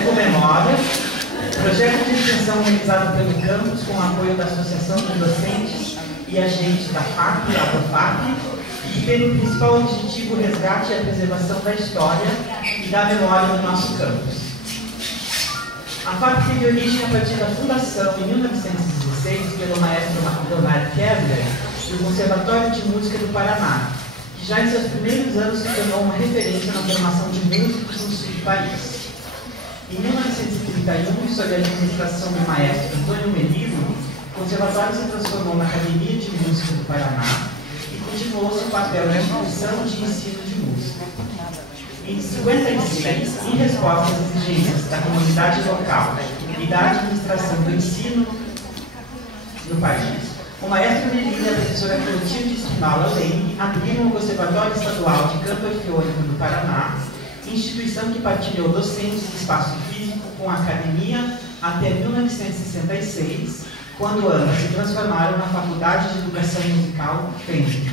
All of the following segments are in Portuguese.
Café Comemora, projeto de extensão realizado pelo campus com o apoio da Associação de Docentes e Agentes da FAP, a ADOFAP, e tem o principal objetivo o resgate e a preservação da história e da memória do nosso campus. A FAP teve origem a partir da fundação, em 1916, pelo maestro Leonardo Kessler, do Conservatório de Música do Paraná, que já em seus primeiros anos se tornou uma referência na formação de músicos no sul do país. Em 1931, sob a administração do maestro Antônio Melilo, o Conservatório se transformou na Academia de Música do Paraná e continuou seu papel na instituição de ensino de música. Em 56, em resposta às exigências da comunidade local e da administração do ensino no país, o maestro Melilo e a professora Clotilde Espinola Leme abriram o Conservatório Estadual de Canto Orfeônico do Paraná, instituição que partilhou docentes de espaço físico com a academia até 1966, quando ambas se transformaram na Faculdade de Educação Musical FEMP.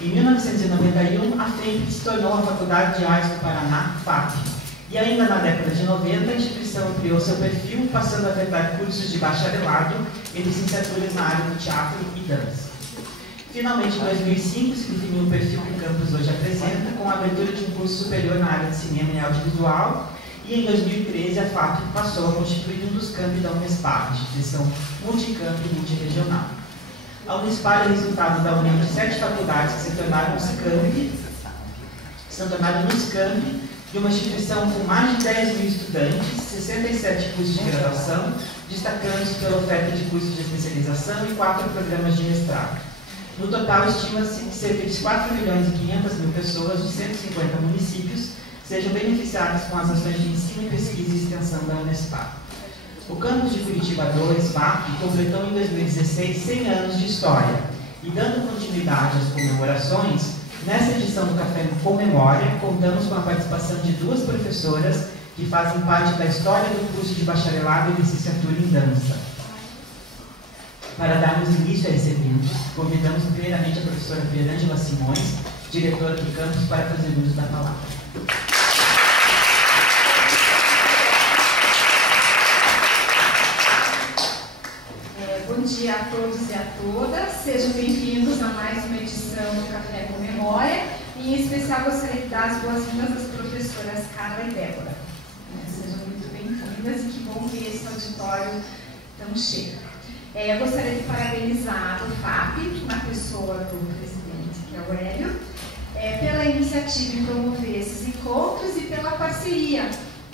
Em 1991, a FEMP se tornou a Faculdade de Artes do Paraná, FAP, e ainda na década de 90, a instituição ampliou seu perfil, passando a ofertar cursos de bacharelado e licenciaturas na área do teatro e dança. Finalmente, em 2005, se definiu o perfil que o campus hoje apresenta, com a abertura de um curso superior na área de cinema e audiovisual, e em 2013 a FAP passou a constituir um dos campi da Unespar, instituição multicamp e multirregional. A Unespar é resultado da união de 7 faculdades que se tornaram NUSCAMP, de uma instituição com mais de 10 mil estudantes, 67 cursos de graduação, destacando-se pela oferta de cursos de especialização e 4 programas de mestrado. No total, estima-se que cerca de 4 milhões e 500 mil pessoas de 150 municípios sejam beneficiadas com as ações de ensino, pesquisa e extensão da Unespar. O campus de Curitiba 2, FAP, completou em 2016 100 anos de história e, dando continuidade às comemorações, nessa edição do Café Comemora, contamos com a participação de 2 professoras que fazem parte da história do curso de bacharelado e licenciatura em dança. Para darmos início a esse evento, convidamos primeiramente a professora Pierângela Simões, diretora do campus, para fazer uso da palavra. Bom dia a todos e a todas, sejam bem-vindos a mais uma edição do Café Comemora, e em especial gostaria de dar as boas-vindas às professoras Carla e Débora. Sejam muito bem-vindas e que bom ver esse auditório tão cheio. Eu gostaria de parabenizar o FAP, na pessoa do presidente, que é o Hélio, pela iniciativa em promover esses encontros e pela parceria,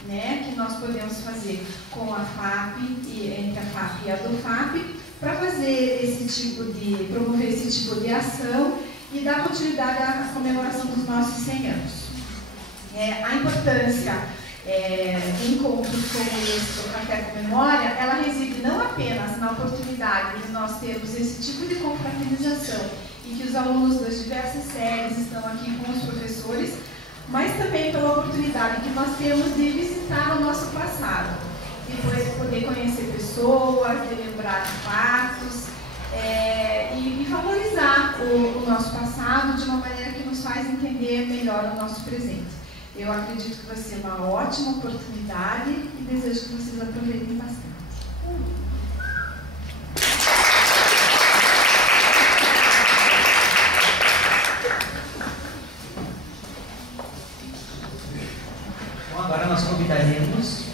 que nós podemos fazer com a FAP, entre a FAP e a ADOFAP, para promover esse tipo de ação e dar continuidade à comemoração dos nossos 100 anos. A importância de encontros como esse do Café Comemora, ela reside não apenas na oportunidade de nós termos esse tipo de confraternização e que os alunos das diversas séries estão aqui com os professores, mas também pela oportunidade que nós temos de visitar o nosso passado, depois poder conhecer pessoas, de lembrar fatos e valorizar o nosso passado de uma maneira que nos faz entender melhor o nosso presente. Eu acredito que vai ser uma ótima oportunidade e desejo que vocês aproveitem bastante. Bom, agora nós convidaremos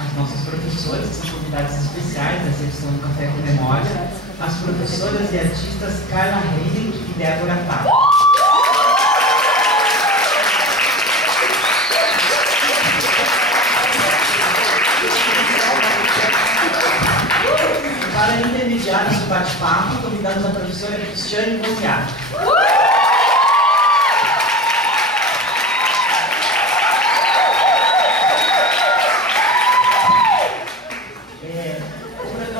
as nossas professoras, que são convidadas especiais dessa edição do Café Comemora, as professoras e artistas Carla Henrique e Débora Pato. Para intermediar esse bate-papo, convidamos a professora Cristiane Gonzaga.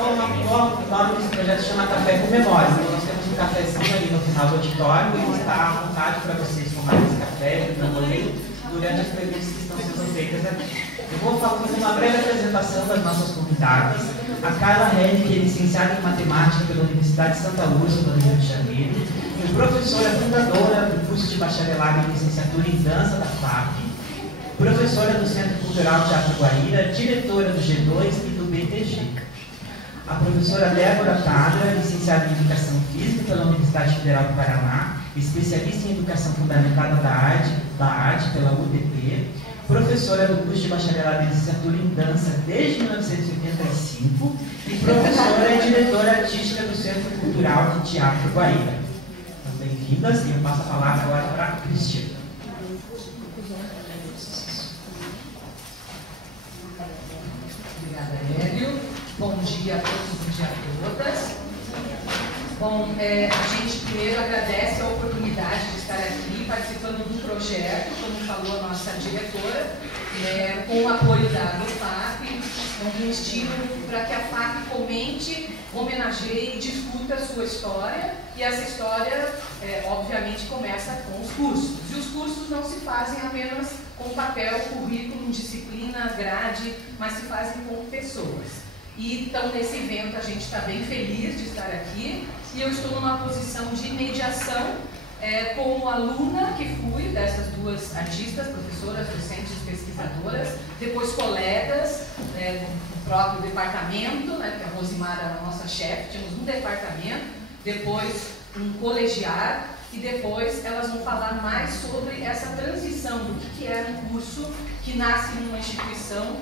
O nome desse projeto chama Café Comemora. Então nós temos um cafezinho ali no final do auditório e está à vontade para vocês tomarem esse café durante as perguntas que estão sendo feitas aqui. Eu vou fazer uma breve apresentação das nossas convidadas. A Carla Henrique é licenciada em Matemática pela Universidade de Santa Lúcia, no Rio de Janeiro, e professora fundadora do curso de bacharelado e licenciatura em dança da FAP, professora do Centro Cultural Teatro Guaíra, diretora do G2 e do BTG. A professora Débora Tadra, licenciada em Educação Física pela Universidade Federal do Paraná, especialista em Educação Fundamentada da AD pela UDP, professora do curso de bacharelado em licenciatura em dança desde 1985 e professora e diretora artística do Centro Cultural de Teatro Guaíra. Então, bem-vindas, e eu passo a palavra agora para a Cristina. Obrigada, Hélio. Bom dia a todos, bom dia a todas. Bom, a gente primeiro agradece a oportunidade de estar aqui participando do projeto, como falou a nossa diretora, com o apoio da FAP, um estímulo para que a FAP comente, homenageie e discuta a sua história. E essa história, obviamente, começa com os cursos. E os cursos não se fazem apenas com papel, currículo, disciplina, grade, mas se fazem com pessoas. E então, nesse evento, a gente está bem feliz de estar aqui. E eu estou numa posição de mediação como aluna que fui dessas duas artistas, professoras, docentes, pesquisadoras, depois colegas do próprio departamento, porque a Rosimar era a nossa chefe, tínhamos um departamento, depois um colegiado, e depois elas vão falar mais sobre essa transição do que é um curso que nasce numa instituição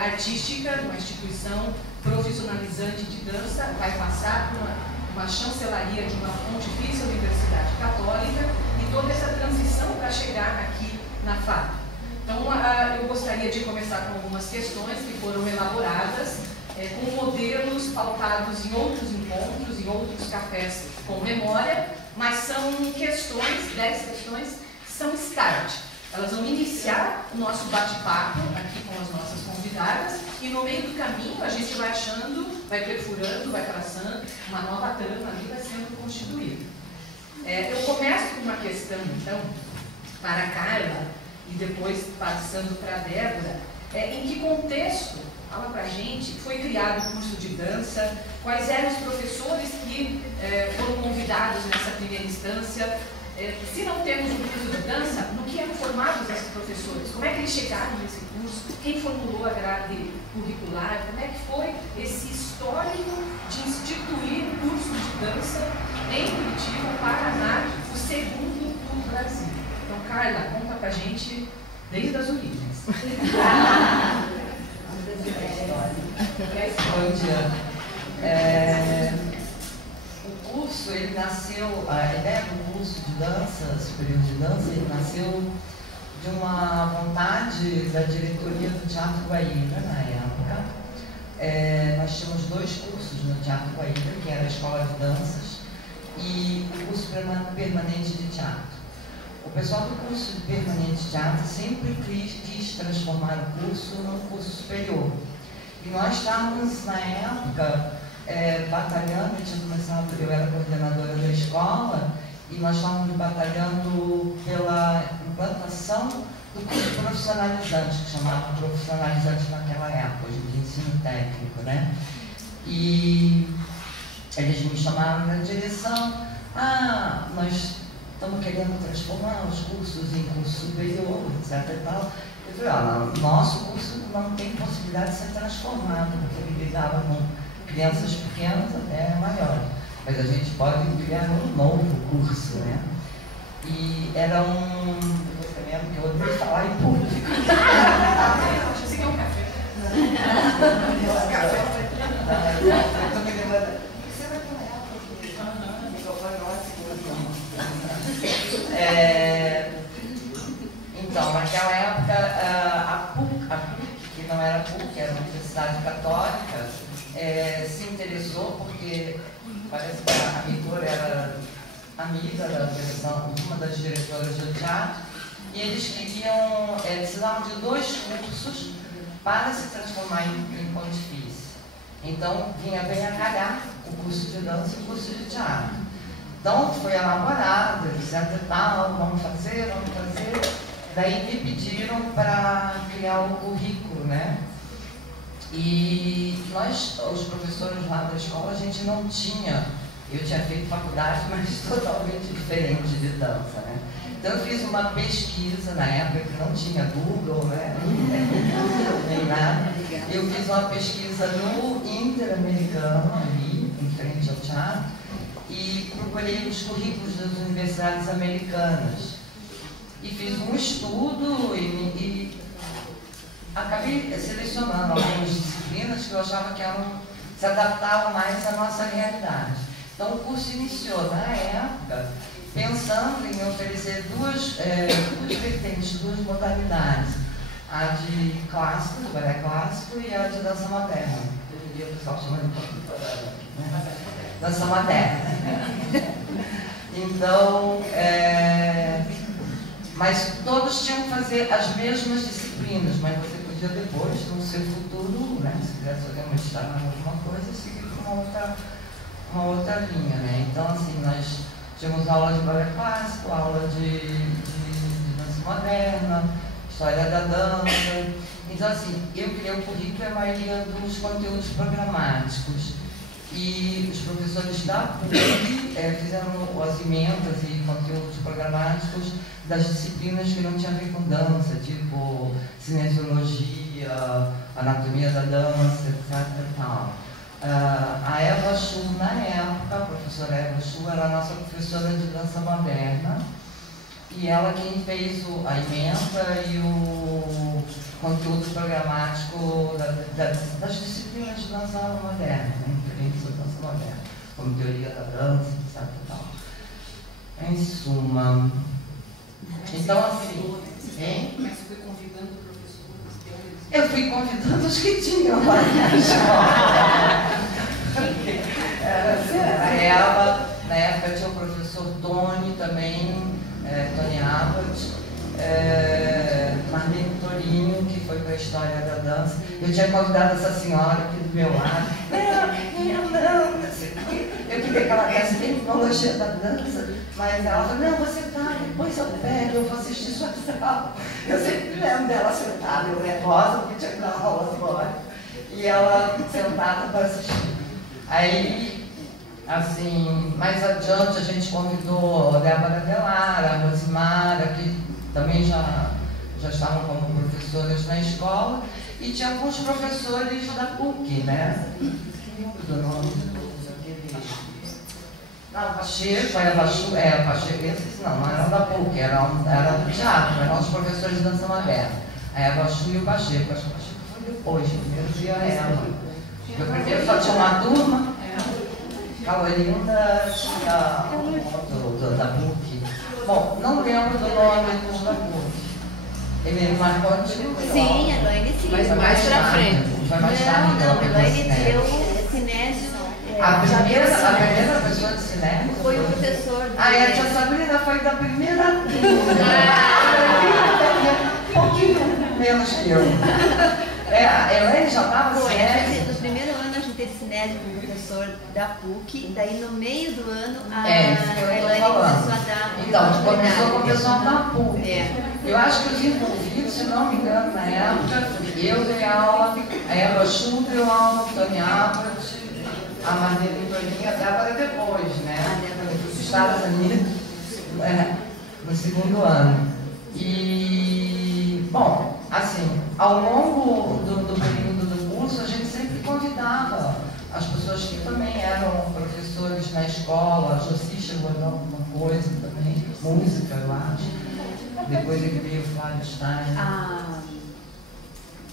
artística, uma instituição profissionalizante de dança, vai passar por uma chancelaria de uma Pontifícia Universidade Católica e toda essa transição para chegar aqui na FAP. Então, eu gostaria de começar com algumas questões que foram elaboradas com modelos pautados em outros encontros, em outros cafés com memória, mas são questões, 10 questões, que são start. Elas vão iniciar o nosso bate-papo aqui com as nossas convidadas e no meio do caminho a gente vai achando, vai perfurando, vai traçando, uma nova trama ali vai sendo constituída. Eu começo com uma questão, então, para a Carla e depois passando para a Débora. Em que contexto, fala para a gente, foi criado o curso de dança, quais eram os professores que foram convidados nessa primeira instância? Se não temos um curso de dança, no que eram formados esses professores? Como é que eles chegaram nesse curso? Quem formulou a grade curricular? Como é que foi esse histórico de instituir um curso de dança em Curitiba, Paraná, o segundo do Brasil? Então, Carla, conta pra gente desde as origens. Bom dia. O curso, ele nasceu, a ideia do curso de dança, superior de dança, ele nasceu de uma vontade da diretoria do Teatro Guaíra, na época. Nós tínhamos 2 cursos no Teatro Guaíra, que era a Escola de Danças e o curso permanente de teatro. O pessoal do curso permanente de teatro sempre quis transformar o curso num curso superior. E nós estávamos, na época, batalhando, eu tinha começado, eu era coordenadora da escola, e nós estávamos batalhando pela implantação do curso profissionalizante, que chamava profissionalizante naquela época, de ensino técnico, né? E eles me chamaram na direção, nós estamos querendo transformar os cursos em curso superior, etc e tal. Eu falei, nosso curso não tem possibilidade de ser transformado, porque ele lidava com crianças pequenas até maiores. Mas a gente pode criar um novo curso, né? E era você mesmo que eu odeio falar em público. Você quer um café? Eu tô me lembrando. Você vai falar porque o microfone não é seguro. Então, naquela época, a PUC, que não era PUC, era uma universidade católica, se interessou porque parece que a Vitória era amiga da direção, uma das diretoras do teatro, e eles queriam, precisavam de 2 cursos para se transformar em pontifícia. Então, vinha bem a calhar o curso de dança e o curso de teatro. Então, foi elaborado, etc e tal, vamos fazer. Daí me pediram para criar o currículo, né? E nós, os professores lá da escola, a gente não tinha, eu tinha feito faculdade, mas totalmente diferente de dança, né? Então eu fiz uma pesquisa na época que não tinha Google, né? Nem nada. Eu fiz uma pesquisa no Interamericano, ali, em frente ao teatro, e procurei os currículos das universidades americanas. E fiz um estudo e acabei selecionando algumas disciplinas que eu achava que se adaptavam mais à nossa realidade. Então o curso iniciou, na época, pensando em oferecer duas vertentes, duas modalidades. A de clássico, do balé clássico, e a de dança moderna. Hoje em dia o pessoal chama de contemporânea, né? Dança moderna. Então, mas todos tinham que fazer as mesmas disciplinas, mas você podia depois, no seu futuro, né, se quisesse fazer um estágio em alguma coisa, seguir por uma outra linha, né? Então, assim, nós tínhamos aula de balé clássico, aula de dança moderna, história da dança. Então, assim, eu criei o currículo e a maioria dos conteúdos programáticos. E os professores da PUC fizeram as emendas e conteúdos programáticos das disciplinas que não tinham a ver com dança, tipo cinesiologia, anatomia da dança, etc. Tal. A Eva Chu, na época, a professora Eva Chu, era a nossa professora de dança moderna, e ela quem fez a emenda e o conteúdo programático das disciplinas de dança moderna, né? Diferentes da dança moderna, como teoria da dança, etc. Tal. Em suma, então assim, hein? Mas foi convidando professores? Eu fui convidando os que tinham lá na escola. Era a Eva, na época tinha o professor Tony também, Tony Abbott, Marlene Torinho, que foi para a história da dança. Eu tinha convidado essa senhora aqui do meu lado. Não, eu queria que ela desse tecnologia da dança, mas ela falou, não, você tá, depois eu pego, eu vou assistir sua aula. Eu sempre lembro dela sentada, eu nervosa, porque tinha que dar aula fora. E ela sentada para assistir. Aí, assim, mais adiante a gente convidou a Débora Delara, a Rosimara, que também já estavam como professoras na escola, e tinha alguns professores da PUC, né? Do nome de todos aqueles. Não, Pacheco, Pacheco, esses não eram da PUC, eram do teatro, eram os professores de dança moderna. A Eva Chu e o Pacheco. Acho que o Pacheco foi depois, primeiro dia ela. Porque o primeiro só tinha uma turma. A Olinda tinha outro da PUC. Bom, não lembro do nome dos da PUC. Ele marcou de sim, a Elaine sim. Mas mais pra frente. Foi mais tarde. Não, a Elaine deu cinésio. A primeira pessoa de cinésio? Foi o professor. Ah, e a tia Sabrina foi da primeira turma. Um pouquinho menos que eu. A Elaine já estava cinésio. No primeiro ano a gente teve cinésio com o professor da PUC, daí no meio do ano a Elaine começou a dar. Então, começou com o pessoal da PUC. Eu acho que os envolvidos, se não me engano, na época, eu dei aula, a Eva Chu deu aula, o Tony Abbott, a Marlene Torinho, até agora depois, né? Nos Estados Unidos, no segundo ano. E, bom, assim, ao longo do período do curso, a gente sempre convidava as pessoas que também eram professores na escola. A Josi chegou a dar alguma coisa também, música, eu acho. Depois ele veio o Flávio Stein.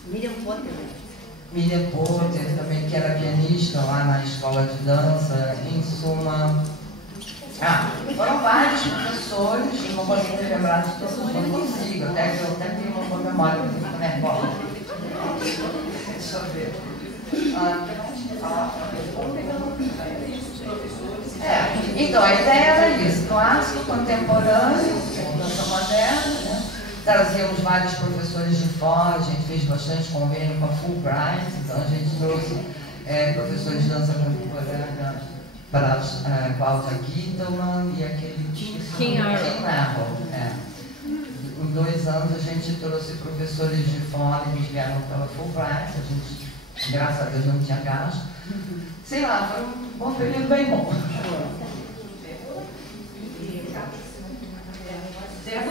Miriam Potter. Miriam Potter também, que era pianista lá na escola de dança. Em suma, foram vários professores, não consigo lembrar de todos, não consigo, até que eu tenho uma boa memória, mas eu fico nervosa. Deixa eu ver. Então, a ideia era isso, clássico, contemporâneo, dança moderna, né? Trazíamos vários professores de fora, a gente fez bastante convênio com a Fulbright, então a gente trouxe professores de dança contemporânea para a Cláudia Gittleman e aquele Kim Arrow. Em 2 anos a gente trouxe professores de fora e eles vieram pela Fulbright, a gente, graças a Deus, não tinha gasto. Sei lá, foi um bom período bem bom. Débora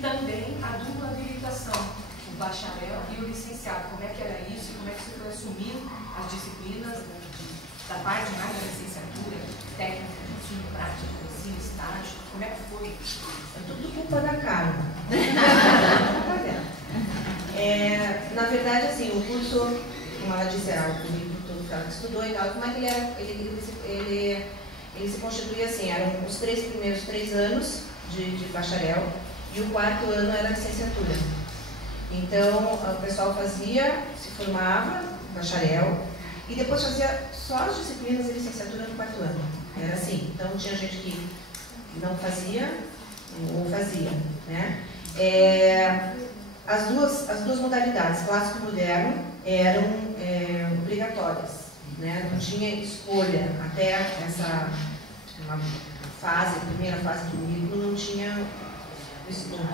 também a dupla habilitação, o bacharel e o licenciado. Como é que era isso? Como é que você foi assumindo as disciplinas da parte mais da licenciatura, técnica de ensino, prática de ensino, estágio? Como é que foi? É tudo culpa da Carla. Na verdade, assim, o curso, como ela disse, era o currículo todo que ela estudou e tal, como é que ele era? Ele se constituía assim, eram os primeiros 3 anos de bacharel e o 4º ano era licenciatura. Então, o pessoal se formava, bacharel, e depois fazia só as disciplinas de licenciatura no 4º ano. Era assim. Então, tinha gente que não fazia ou fazia, né? As duas modalidades, clássico e moderno, eram obrigatórias, né? Não tinha escolha. Até essa primeira fase do currículo, não tinha estudo.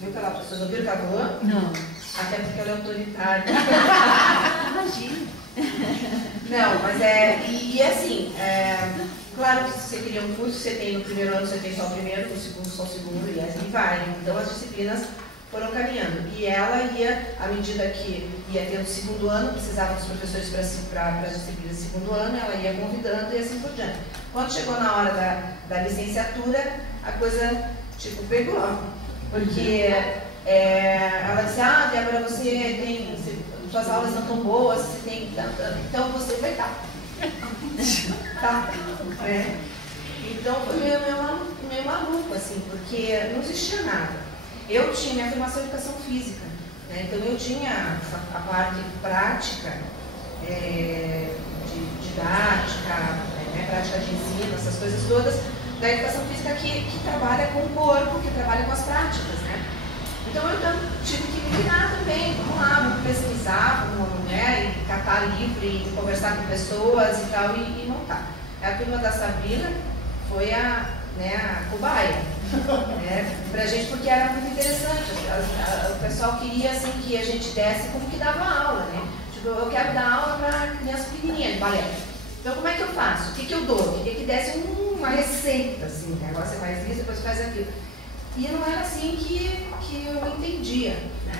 Viu que vocês ouviram o que ela falou? Não. Até porque ela é autoritária. Imagina. Não, mas assim, claro que se você queria um curso, você tem no primeiro ano, você tem só o primeiro, no segundo só o segundo, e assim vai. Então as disciplinas foram caminhando. E ela ia, à medida que ia tendo o 2º ano, precisava dos professores para as disciplinas do 2º ano, ela ia convidando e assim por diante. Quando chegou na hora da licenciatura, a coisa, tipo, pegou. Porque ela disse, Débora, suas aulas não tão boas, você tem, então você vai estar. Tá? Então foi meio maluco, assim, porque não existia nada. Eu tinha minha formação em educação física, né? Então eu tinha a parte prática, de didática, prática de ensino, essas coisas todas, da educação física que trabalha com o corpo, que trabalha com as práticas, né? Então eu tive que me virar também, vamos lá, vamos pesquisar, e catar livro, e conversar com pessoas e tal, e montar. A turma da Sabrina foi a cobaia, pra gente, porque era muito interessante. O pessoal queria assim, que a gente desse como que dava aula, né? Tipo, eu quero dar aula para criança pequenininha de balé. Então como é que eu faço? O que eu dou? Eu queria que desse uma receita, assim, né? Agora você faz isso, depois faz aquilo. E não era assim que eu entendia, né?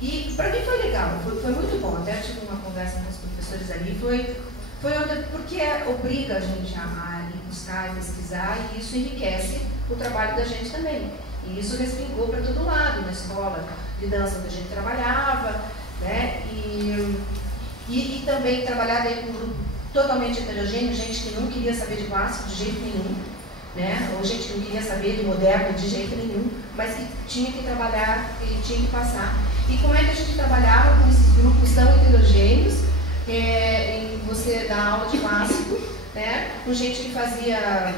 E para mim foi legal, foi muito bom. Até tive uma conversa com os professores ali, porque obriga a gente a ir buscar e pesquisar, e isso enriquece o trabalho da gente também. E isso respingou para todo lado, na escola de dança onde a gente trabalhava, né? E também trabalhar daí com um grupo totalmente heterogêneo, gente que não queria saber de clássico de jeito nenhum, né? Ou gente que não queria saber de moderno de jeito nenhum, mas que tinha que trabalhar, que tinha que passar. E como é que a gente trabalhava com esses grupos tão heterogêneos, você dá aula de clássico, né? Com gente que fazia,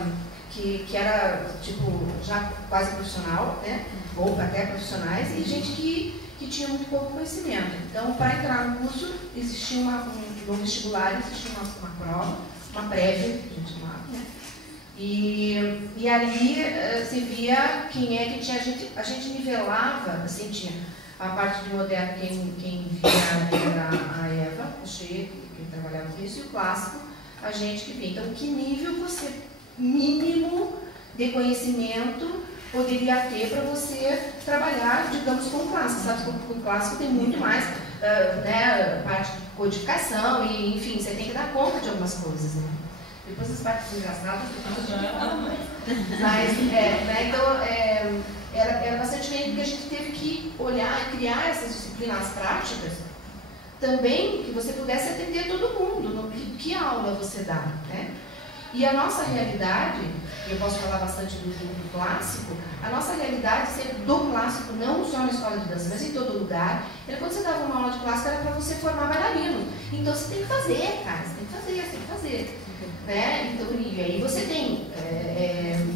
que era tipo já quase profissional, né? Ou até profissionais, e gente que tinha muito pouco conhecimento. Então, para entrar no curso, existia no vestibular, existia uma prova, uma prévia, que a gente chamava, né? E ali se via quem é que tinha, a gente nivelava, assim, tinha a parte de moderno, quem via era a Eva, o Che, que trabalhava com isso, e o clássico, a gente que via. Então, que nível você, mínimo de conhecimento, poderia ter para você trabalhar, digamos, com o clássico. Sabe que o clássico tem muito mais, parte de codificação, e enfim, você tem que dar conta de algumas coisas, né? Depois as partes engraçadas, era bastante bem, porque a gente teve que olhar e criar essas disciplinas práticas também, que você pudesse atender todo mundo, no que aula você dá, né? E a nossa realidade, eu posso falar bastante do clássico, a nossa realidade sempre do clássico, não só na escola de dança, mas em todo lugar, era quando você dava uma aula de clássico, era para você formar bailarino. Então você tem que fazer, cara, você tem que fazer. Né? Então, e aí você tem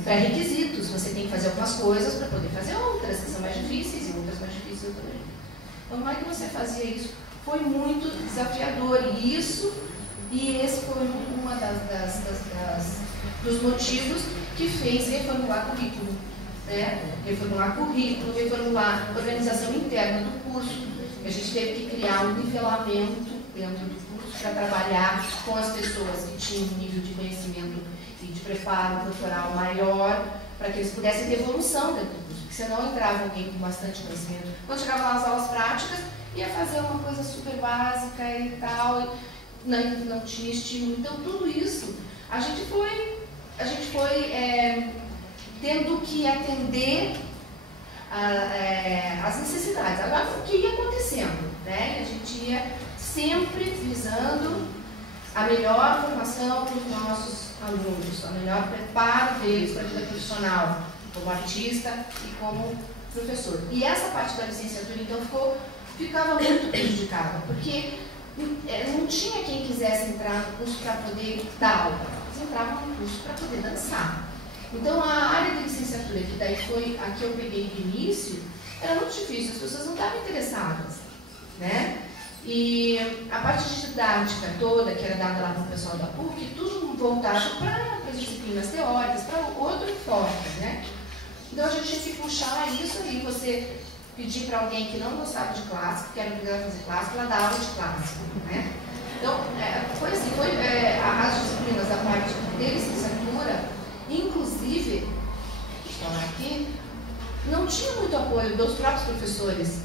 pré-requisitos, você tem que fazer algumas coisas para poder fazer outras, que são mais difíceis, e outras mais difíceis também. Então, como é que você fazia isso? Foi muito desafiador, e esse foi uma dos motivos que fez reformular currículo, né? Reformular organização interna do curso. A gente teve que criar um nivelamento dentro do curso para trabalhar com as pessoas que tinham um nível de conhecimento e de preparo corporal maior, para que eles pudessem ter evolução dentro do curso, porque senão entrava alguém com bastante conhecimento. Quando chegava lá nas aulas práticas, ia fazer uma coisa super básica e tal, e não tinha estímulo. Então, tudo isso, a gente foi tendo que atender as necessidades. Agora, o que ia acontecendo? Né? A gente ia sempre visando a melhor formação para os nossos alunos, o melhor preparo deles para a vida profissional, como artista e como professor. E essa parte da licenciatura, então, ficava muito prejudicada, porque não tinha quem quisesse entrar no curso para poder dar aula, eles entravam no curso para poder dançar. Então, a área de licenciatura, que daí foi a que eu peguei de início, era muito difícil, as pessoas não estavam interessadas, né? E a parte de didática toda, que era dada lá para o pessoal da PUC, tudo voltado para as disciplinas teóricas, para outro enfoque, né? Então, a gente tinha que puxar isso aí, você pedir para alguém que não gostava de clássico, que era obrigado a fazer clássico, ela dá aula de clássico, né? Então, foi assim, as disciplinas da parte de licenciatura, inclusive, deixa eu falar aqui, não tinha muito apoio dos próprios professores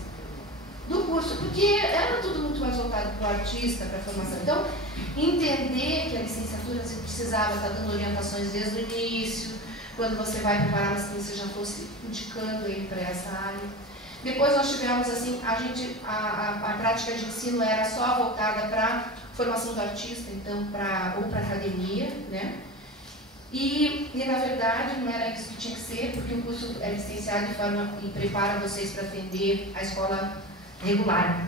do curso, porque era tudo muito mais voltado para o artista, para a formação. Então, entender que a licenciatura você precisava estar dando orientações desde o início, quando você vai preparar, mas que você já fosse indicando ele para essa área. Depois nós tivemos, assim, a prática de ensino era só voltada para a formação do artista, então, ou para academia, né? E, na verdade, não era isso que tinha que ser, porque o curso é licenciado e prepara vocês para atender a escola regular.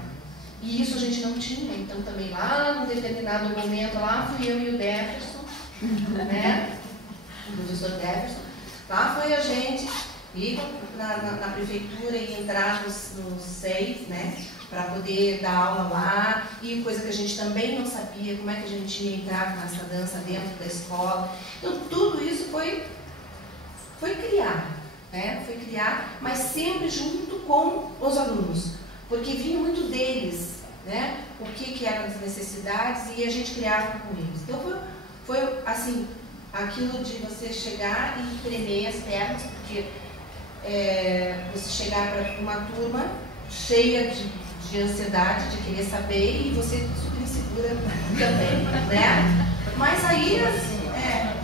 E isso a gente não tinha, então também lá, num determinado momento, lá fui eu e o Jefferson, né? O professor Jefferson, lá foi a gente ir na prefeitura e entrar nos SEIs, né? Para poder dar aula lá, e coisa que a gente também não sabia, como é que a gente ia entrar nessa dança dentro da escola. Então, tudo isso foi criar, né? Foi criar, mas sempre junto com os alunos, porque vinha muito deles, né? O que eram as necessidades, e a gente criava com eles. Então, foi assim, aquilo de você chegar e tremer as pernas, porque você chegar para uma turma cheia de ansiedade, de querer saber, e você super insegura também, né? Mas aí,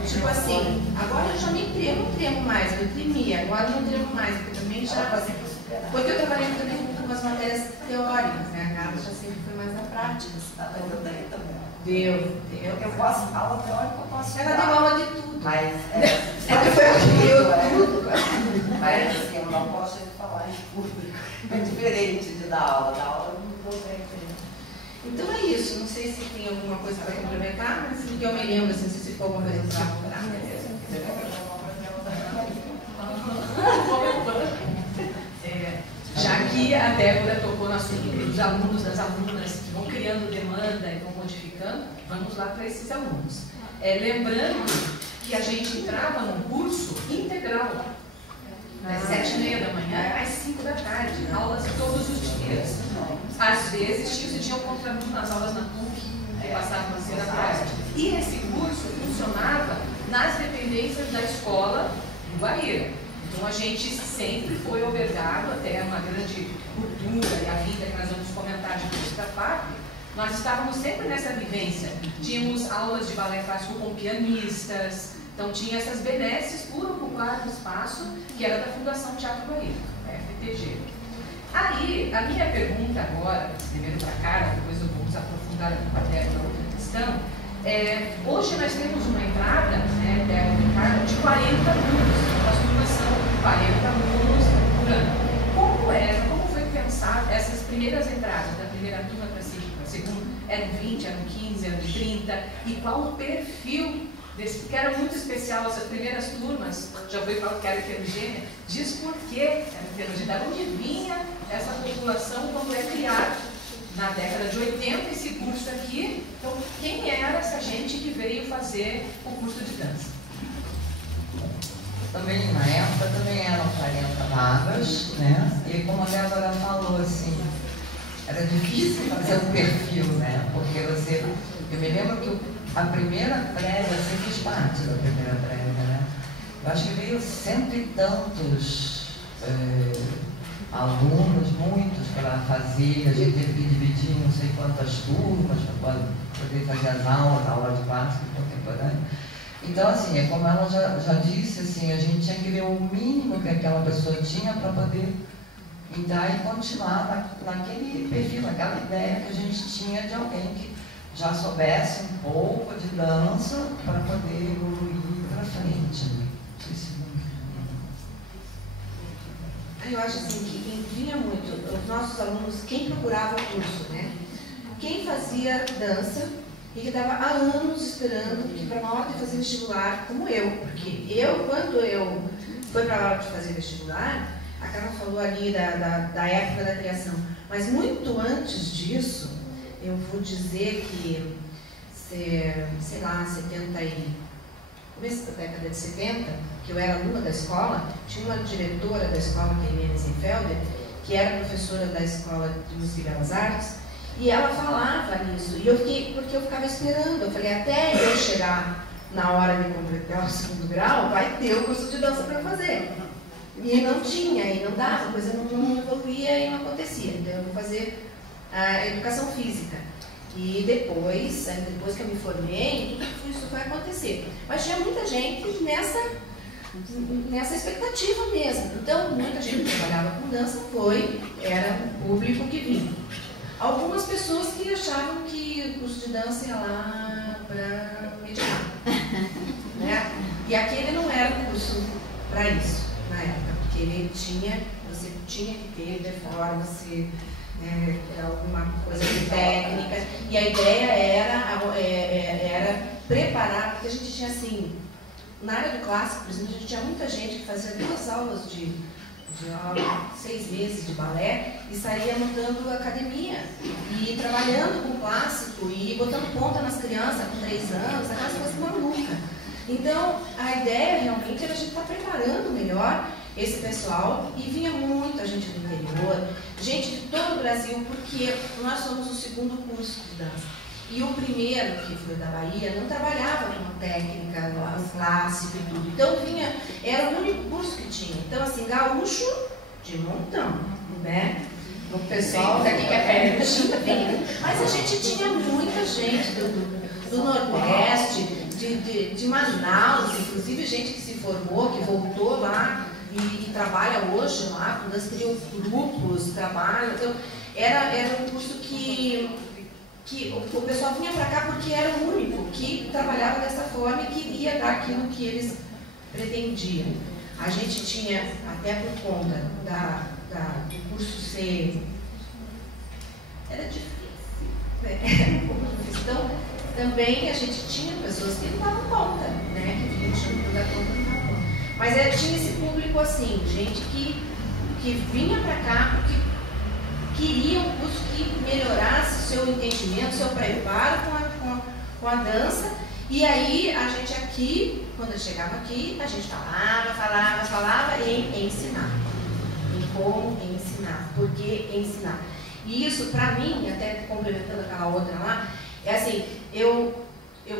tipo assim, agora eu já nem tremo mais, eu tremia, agora não tremo mais, porque também já... Porque eu trabalhei também com umas matérias teóricas, né? A Carla já sempre foi mais na prática. Eu dei também. Deu. Eu posso aula teórica, eu posso. Ela deu aula de tudo. Mas mas assim, eu não posso falar em público. É diferente de dar aula. Dar aula eu não dou bem. Então é isso. Não sei se tem alguma coisa para complementar, mas que eu me lembro, assim, se ficou alguma coisa para falar. Já que a Débora tocou no assunto dos alunos, das alunas que vão criando demanda e vão modificando, vamos lá para esses alunos. Lembrando que a gente entrava num curso integral, das 7h30 da manhã às 5 da tarde, aulas todos os dias. Às vezes tinha um contrato nas aulas na PUC, que passavam a ser atrás. E esse curso funcionava nas dependências da escola do Guaíra. Então a gente sempre foi albergado, até uma grande cultura e a vida que nós vamos comentar depois da FAP, nós estávamos sempre nessa vivência. Tínhamos aulas de balé clássico com pianistas, então tinha essas benesses por ocupar o espaço que era da Fundação Teatro Guaíra, a FTG. Aí, a minha pergunta agora, primeiro para a Carla, depois vamos aprofundar a outra questão, hoje nós temos uma entrada, né, de 40 alunos, as turmas são 40 alunos por ano. Como foi pensado essas primeiras entradas, da primeira turma para a segunda? Eram 20, eram 15, eram 30? E qual o perfil desse? Porque era muito especial essas primeiras turmas, já foi falado que era heterogênea, diz por que era heterogênea, de onde vinha essa população quando é criada na década de 80 esse curso aqui. Então, quem era essa gente que veio fazer o curso de dança? Também, na época, também eram 40 vagas, né? E como a Débora falou, assim, era difícil fazer um perfil, né? Porque eu me lembro que a primeira prévia, você fez parte da primeira prévia, né? eu acho que veio 100 e tantos alunos, muitos para fazer, a gente teve que dividir em não sei quantas turmas para poder fazer as aulas, a aula de clássico contemporâneo. Então, assim, é como ela já disse, assim, a gente tinha que ver o mínimo que aquela pessoa tinha para poder entrar e continuar naquele perfil, naquela ideia que a gente tinha de alguém que já soubesse um pouco de dança para poder evoluir para frente. Né? Eu acho assim que vinha muito, os nossos alunos, quem procurava o curso, né? Quem fazia dança e que estava há anos esperando que para a hora de fazer vestibular, como eu, porque quando eu fui para a hora de fazer vestibular, a Carla falou ali da época da criação, mas muito antes disso, eu vou dizer que, sei lá, começo da década de 70, que eu era aluna da escola, tinha uma diretora da escola, que é a Helena Zenfelder, que era professora da Escola de Música e Belas Artes, e ela falava nisso, porque eu ficava esperando, eu falei, até eu chegar na hora de completar o segundo grau, vai ter o curso de dança para fazer. E não tinha, e não dava, a coisa não evoluía e não acontecia, então eu vou fazer a educação física. E depois que eu me formei, tudo isso vai acontecer. Mas tinha muita gente nessa expectativa mesmo. Então, muita gente que trabalhava com dança era um público que vinha. Algumas pessoas que achavam que o curso de dança ia lá para medicar. Né? E aquele não era o curso para isso, na época, porque você tinha que ter performance, alguma coisa de técnica, e a ideia era preparar, porque a gente tinha assim, na área do clássico, por exemplo, a gente tinha muita gente que fazia 2 aulas de aula, 6 meses de balé, e saía montando academia, e trabalhando com clássico, e botando ponta nas crianças com 3 anos, aquelas coisas malucas. Então, a ideia realmente era a gente estar preparando melhor esse pessoal, e vinha muita gente do interior, gente de todo o Brasil, porque nós somos o 2º curso de dança. E o primeiro, que foi da Bahia, não trabalhava com técnica, com clássico e tudo. Então era o único curso que tinha. Então, assim, gaúcho de montão, né? O pessoal daqui que é perto. Mas a gente tinha muita gente do Nordeste, de Manaus, inclusive gente que se formou, que voltou lá e trabalha hoje lá, quando criou grupos, trabalham. Então, era um curso que o pessoal vinha para cá porque era o único que trabalhava dessa forma e que ia dar aquilo que eles pretendiam. A gente tinha, até por conta do curso ser... Era difícil, né? Então, também a gente tinha pessoas que não davam conta, né? Que vinham não dar conta, não davam conta. Mas tinha esse público assim, gente que vinha para cá porque queria um curso que melhorasse seu entendimento, seu preparo com a dança. E aí, a gente aqui, quando chegava aqui, a gente falava em ensinar. Em como ensinar, por que ensinar. E isso, para mim, até complementando aquela outra lá, é assim, eu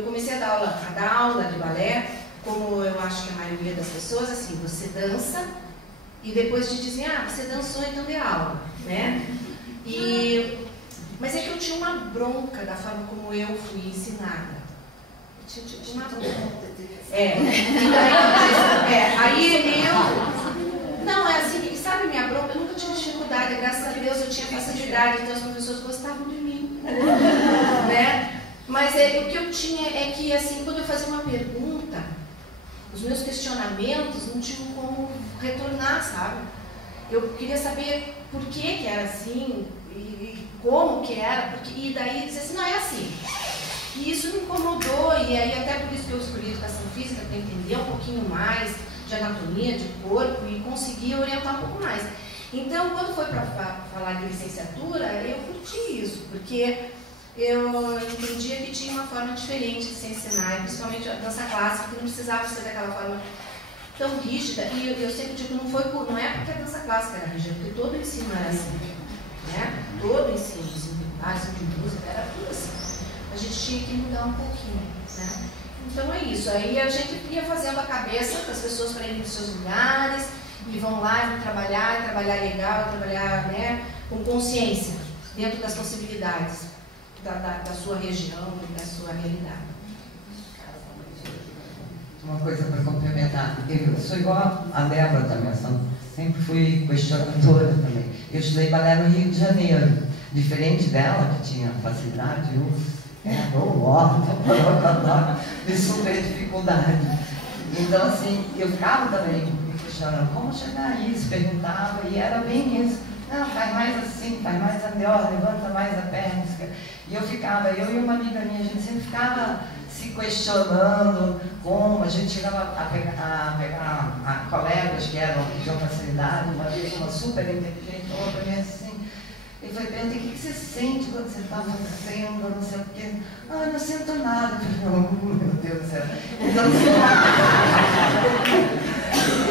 comecei a dar aula de balé, como eu acho que a maioria das pessoas, assim, você dança e depois te dizem, você dançou, então dê aula, né? Mas é que eu tinha uma bronca da forma como eu fui ensinada. Eu tinha uma bronca. Aí eu... Não, é assim, sabe minha bronca? Eu nunca tive dificuldade, graças a Deus eu tinha facilidade, então as professoras gostavam de mim. Né? Mas o que eu tinha é que, assim, quando eu fazia uma pergunta, os meus questionamentos não tinham como retornar, sabe? Eu queria saber por que era assim, e como que era, e daí dizer assim, não, é assim. E isso me incomodou, e aí até por isso que eu escolhi educação física, para entender um pouquinho mais de anatomia, de corpo, e conseguir orientar um pouco mais. Então, quando foi para falar de licenciatura, eu curti isso, porque eu entendia que tinha uma forma diferente de se ensinar, e principalmente a dança clássica, que não precisava ser daquela forma tão rígida, e eu sempre digo, não é porque a dança clássica era rígida, porque todo o ensino era assim, né? Todo o ensino de música, era tudo assim. A gente tinha que mudar um pouquinho, né? Então é isso. Aí a gente ia fazendo a cabeça das pessoas para irem para os seus lugares, e vão lá e vão trabalhar legal, trabalhar, né, com consciência, dentro das possibilidades da sua região e da sua realidade. Uma coisa para complementar, eu sou igual a Débora também, sempre fui questionadora também. Eu estudei balé no Rio de Janeiro, diferente dela, que tinha facilidade, de super dificuldade. Então, assim, eu ficava também me questionando como chegar a isso, perguntava, e era bem isso. Não, faz mais assim, faz mais melhor, levanta mais a perna. E eu e uma amiga minha, a gente sempre ficava se questionando como, a gente chegava a pegar colegas que tinham facilidade, uma vez uma super inteligente, outra vez assim. Eu falei, perguntei, o que você sente quando você está fazendo, não sei o quê? Ah, não sinto nada. Eu falei, meu Deus do céu. Então,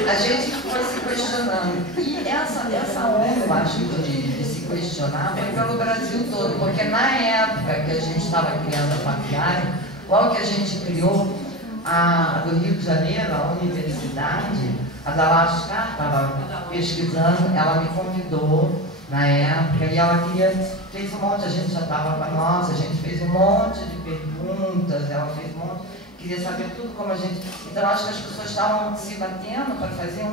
a gente foi se questionando. E essa onda, eu acho, de se questionar foi pelo Brasil todo, porque na época que a gente estava criando a faculdade, logo que a gente criou a do Rio de Janeiro, a universidade, a da Lascar estava pesquisando, ela me convidou na época, e ela fez um monte, a gente já estava com a nossa, a gente fez um monte de perguntas, ela fez um monte, queria saber tudo como a gente. Então acho que as pessoas estavam se batendo para fazer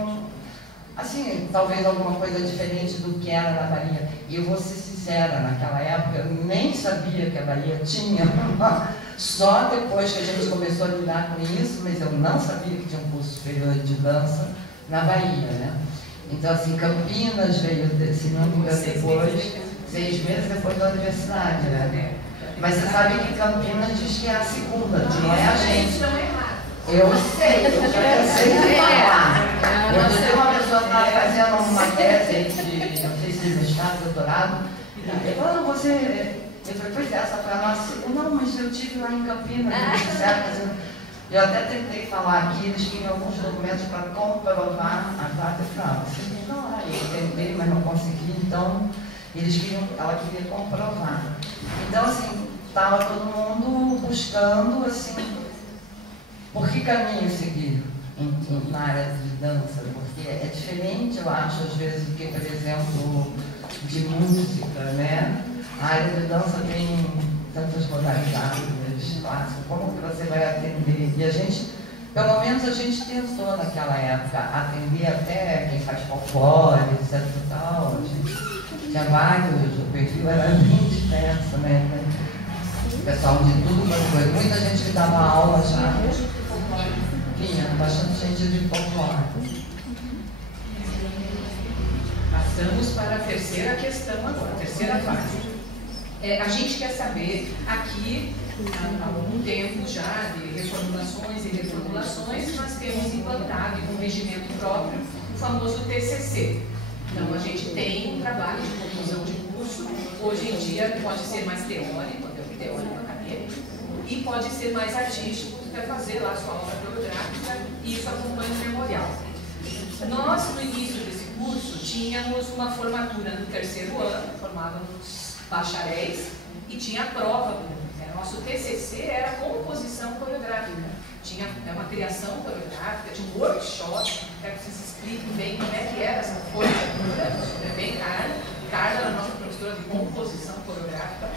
assim, talvez alguma coisa diferente do que era na Bahia. E eu vou ser sincera, naquela época eu nem sabia que a Bahia tinha, só depois que a gente começou a lidar com isso, mas eu não sabia que tinha um curso superior de dança na Bahia, né? Então, assim, Campinas veio, se não me engano, depois, 6 meses depois da universidade, né? Mas você sabe que Campinas diz que é a segunda, não é a gente. Eu sei, eu já sei de falar. Eu sei uma pessoa que estava fazendo uma tese de, não sei se mestrado, doutorado, e falou, você... Eu falei, pois é, essa foi a nossa segunda. Não, mas eu estive lá em Campinas, eu até tentei falar aqui, eles tinham alguns documentos para comprovar a data de prova. Eu tentei, mas não consegui, então ela queria comprovar. Então, assim, estava todo mundo buscando, assim, por que caminho seguir na área de dança, porque é diferente, eu acho, às vezes, do que, por exemplo, de música, né? A área de dança tem tantas modalidades, clássicas, como que você vai atender? E a gente, pelo menos a gente tentou naquela época atender até quem faz folclore, etc e tal. A gente tinha vários, o perfil era bem diverso, né? Pessoal de tudo, mas coisa. Muita gente que dava aula já. Tinha bastante gente de folclore. Passamos para a terceira questão agora, a terceira fase. A gente quer saber aqui, há algum tempo já, de reformulações e reformulações, nós temos implantado em um regimento próprio o famoso TCC. Então, a gente tem um trabalho de conclusão de curso, hoje em dia pode ser mais teórico acadêmico, e pode ser mais artístico, você vai fazer lá a sua obra coreográfica e isso acompanha o memorial. Nós, no início desse curso, tínhamos uma formatura no terceiro ano, formávamos bacharéis, e tinha a prova nosso TCC era composição coreográfica. Tinha uma criação coreográfica, tinha um workshop, quero que vocês expliquem bem como é que era essa formatura, é bem Carla. Carla era a nossa professora de composição coreográfica,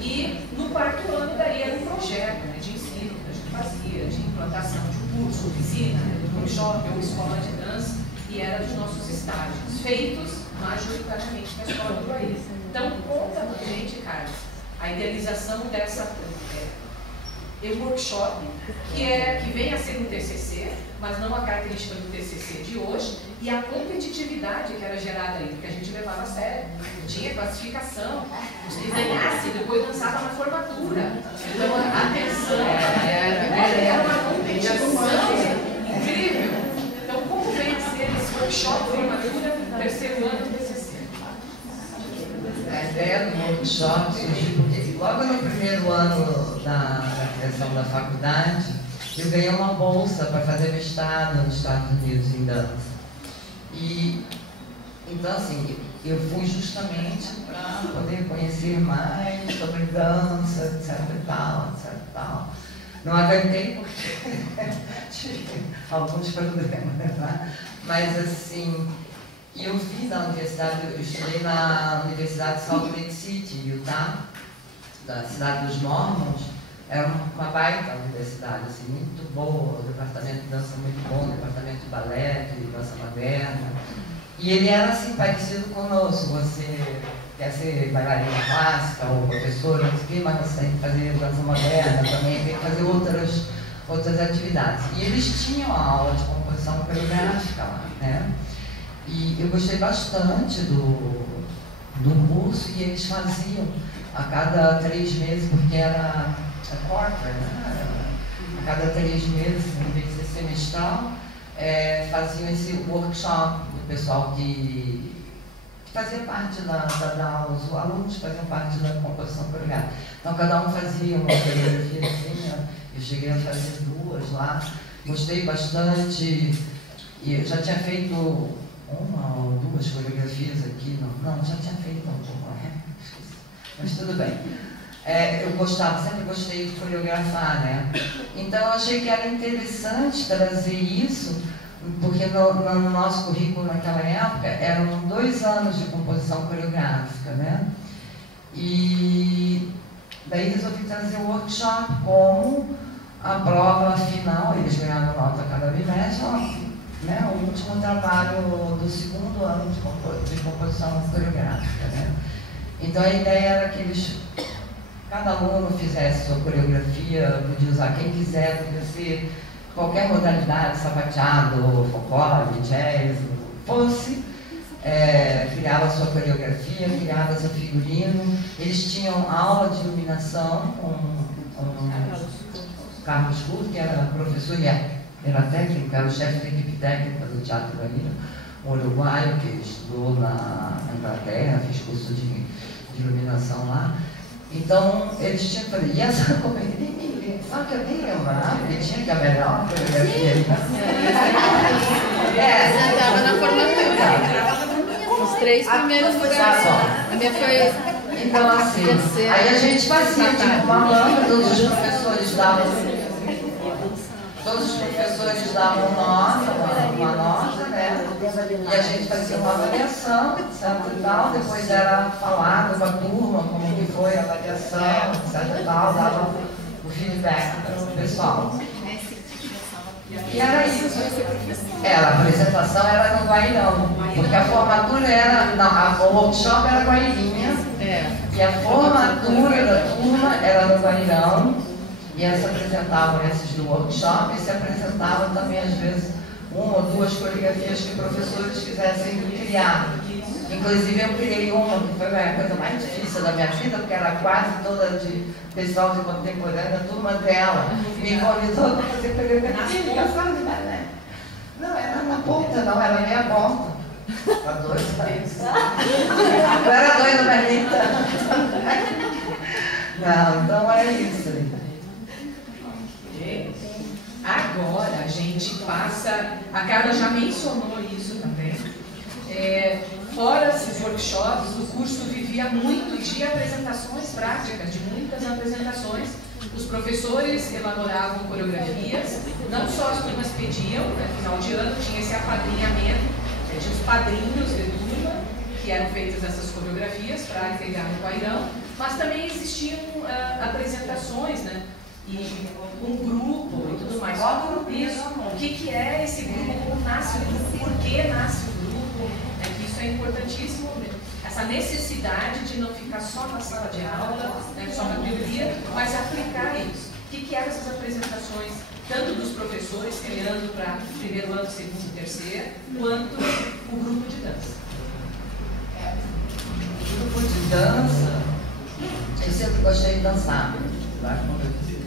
e no quarto ano daí era um projeto, né, de ensino que a gente fazia, de implantação de um curso, oficina, de workshop ou escola de dança, e era dos nossos estágios, feitos majoritariamente na escola do país. Então, conta pra gente, Carlos, a idealização dessa workshop, que vem a ser um TCC, mas não a característica do TCC de hoje, e a competitividade que era gerada aí, porque a gente levava a sério, tinha classificação, você ganhasse, depois dançava na formatura. Então, a atenção era uma competição incrível. Então, como vem a ser esse workshop de formatura, terceiro ano do TCC? A ideia do workshop surgiu porque logo no primeiro ano da criação da faculdade, eu ganhei uma bolsa para fazer mestrado nos Estados Unidos em dança. E, então, assim, eu fui justamente para poder conhecer mais sobre dança, etc e tal, etc e tal. Não aguentei porque tive alguns problemas, tá? Mas assim, eu vi na universidade, eu estudei na Universidade de Salt Lake City, Utah, da cidade dos Mormons. Era uma baita universidade, assim, muito boa, o departamento de dança muito bom, o departamento de balé, de dança moderna. E ele era assim, parecido conosco, você quer ser bailarina clássica ou professora, não sei o quê, mas você tem que fazer dança moderna também, tem que fazer outras atividades. E eles tinham a aula de composição coreográfica lá, né? E eu gostei bastante do curso, e eles faziam a cada 3 meses, porque era quarter, né? A cada 3 meses, em vez de ser semestral, faziam esse workshop do pessoal que fazia parte da aula, os alunos faziam parte da composição coreográfica. Então cada um fazia uma coreografia assim, eu cheguei a fazer 2 lá, gostei bastante, e eu já tinha feito 1 ou 2 coreografias aqui, não, já tinha feito alguma, mas tudo bem. Eu sempre gostei de coreografar, né? Então eu achei que era interessante trazer isso, porque no nosso currículo naquela época eram 2 anos de composição coreográfica, né? E daí resolvi trazer o workshop como a prova final, eles ganharam nota a cada bimestre, né? O último trabalho do 2º ano de composição coreográfica, né? Então a ideia era que cada aluno fizesse sua coreografia, podia usar quem quiser, podia ser qualquer modalidade, sapateado, folclore, jazz, fosse, criava sua coreografia, criava seu figurino. Eles tinham aula de iluminação com Carlos Curto, que era professor e era técnico, era o chefe da equipe técnica do Teatro Bahia, um uruguaio que estudou na Inglaterra, fez curso de iluminação lá. Então, eles tinham que fazer, e essa coreografia, só que eu nem lembrava, porque tinha que a melhor coreografia. Eu estava na formatura. Os 3 primeiros lugares. A minha foi. Então, assim, aí a gente fazia, tipo, uma lâmpada, todos os professores davam uma nota, né? E a gente fazia uma avaliação, etc e tal, depois era falado com a turma como que foi a avaliação, etc e tal, dava o feedback para o pessoal. E era isso. A apresentação era no Guairão, porque a formatura era, o workshop era Guairinha, e a formatura da turma era no Guairão. E eles apresentavam esses do workshop e se apresentavam também, às vezes, 1 ou 2 coreografias que professores quisessem criar. Inclusive, eu criei uma que foi a coisa mais difícil da minha vida, porque era quase toda de pessoal de contemporânea, a turma dela me convidou para fazer coreografia, né? Não, era na ponta, não, era meia volta. Para 2 países. Eu era doida, mas nem tanto. Não, então era isso. Agora a gente passa, a Carla já mencionou isso também, fora esses workshops, o curso vivia muito de apresentações práticas, de muitas apresentações. Os professores elaboravam coreografias, não só as turmas pediam, no final de ano tinha esse apadrinhamento, tinha os padrinhos de turma, que eram feitas essas coreografias para entregar no Guairão, mas também existiam apresentações, né? E um grupo e tudo mais. Isso, o que é esse grupo, como nasce o grupo, por que nasce o grupo, que isso é importantíssimo, essa necessidade de não ficar só na sala de aula, né, só na teoria, mas aplicar isso. O que eram essas apresentações, tanto dos professores criando para 1º ano, 2º e 3º, quanto o grupo de dança? O grupo de dança, eu sempre gostei de dançar.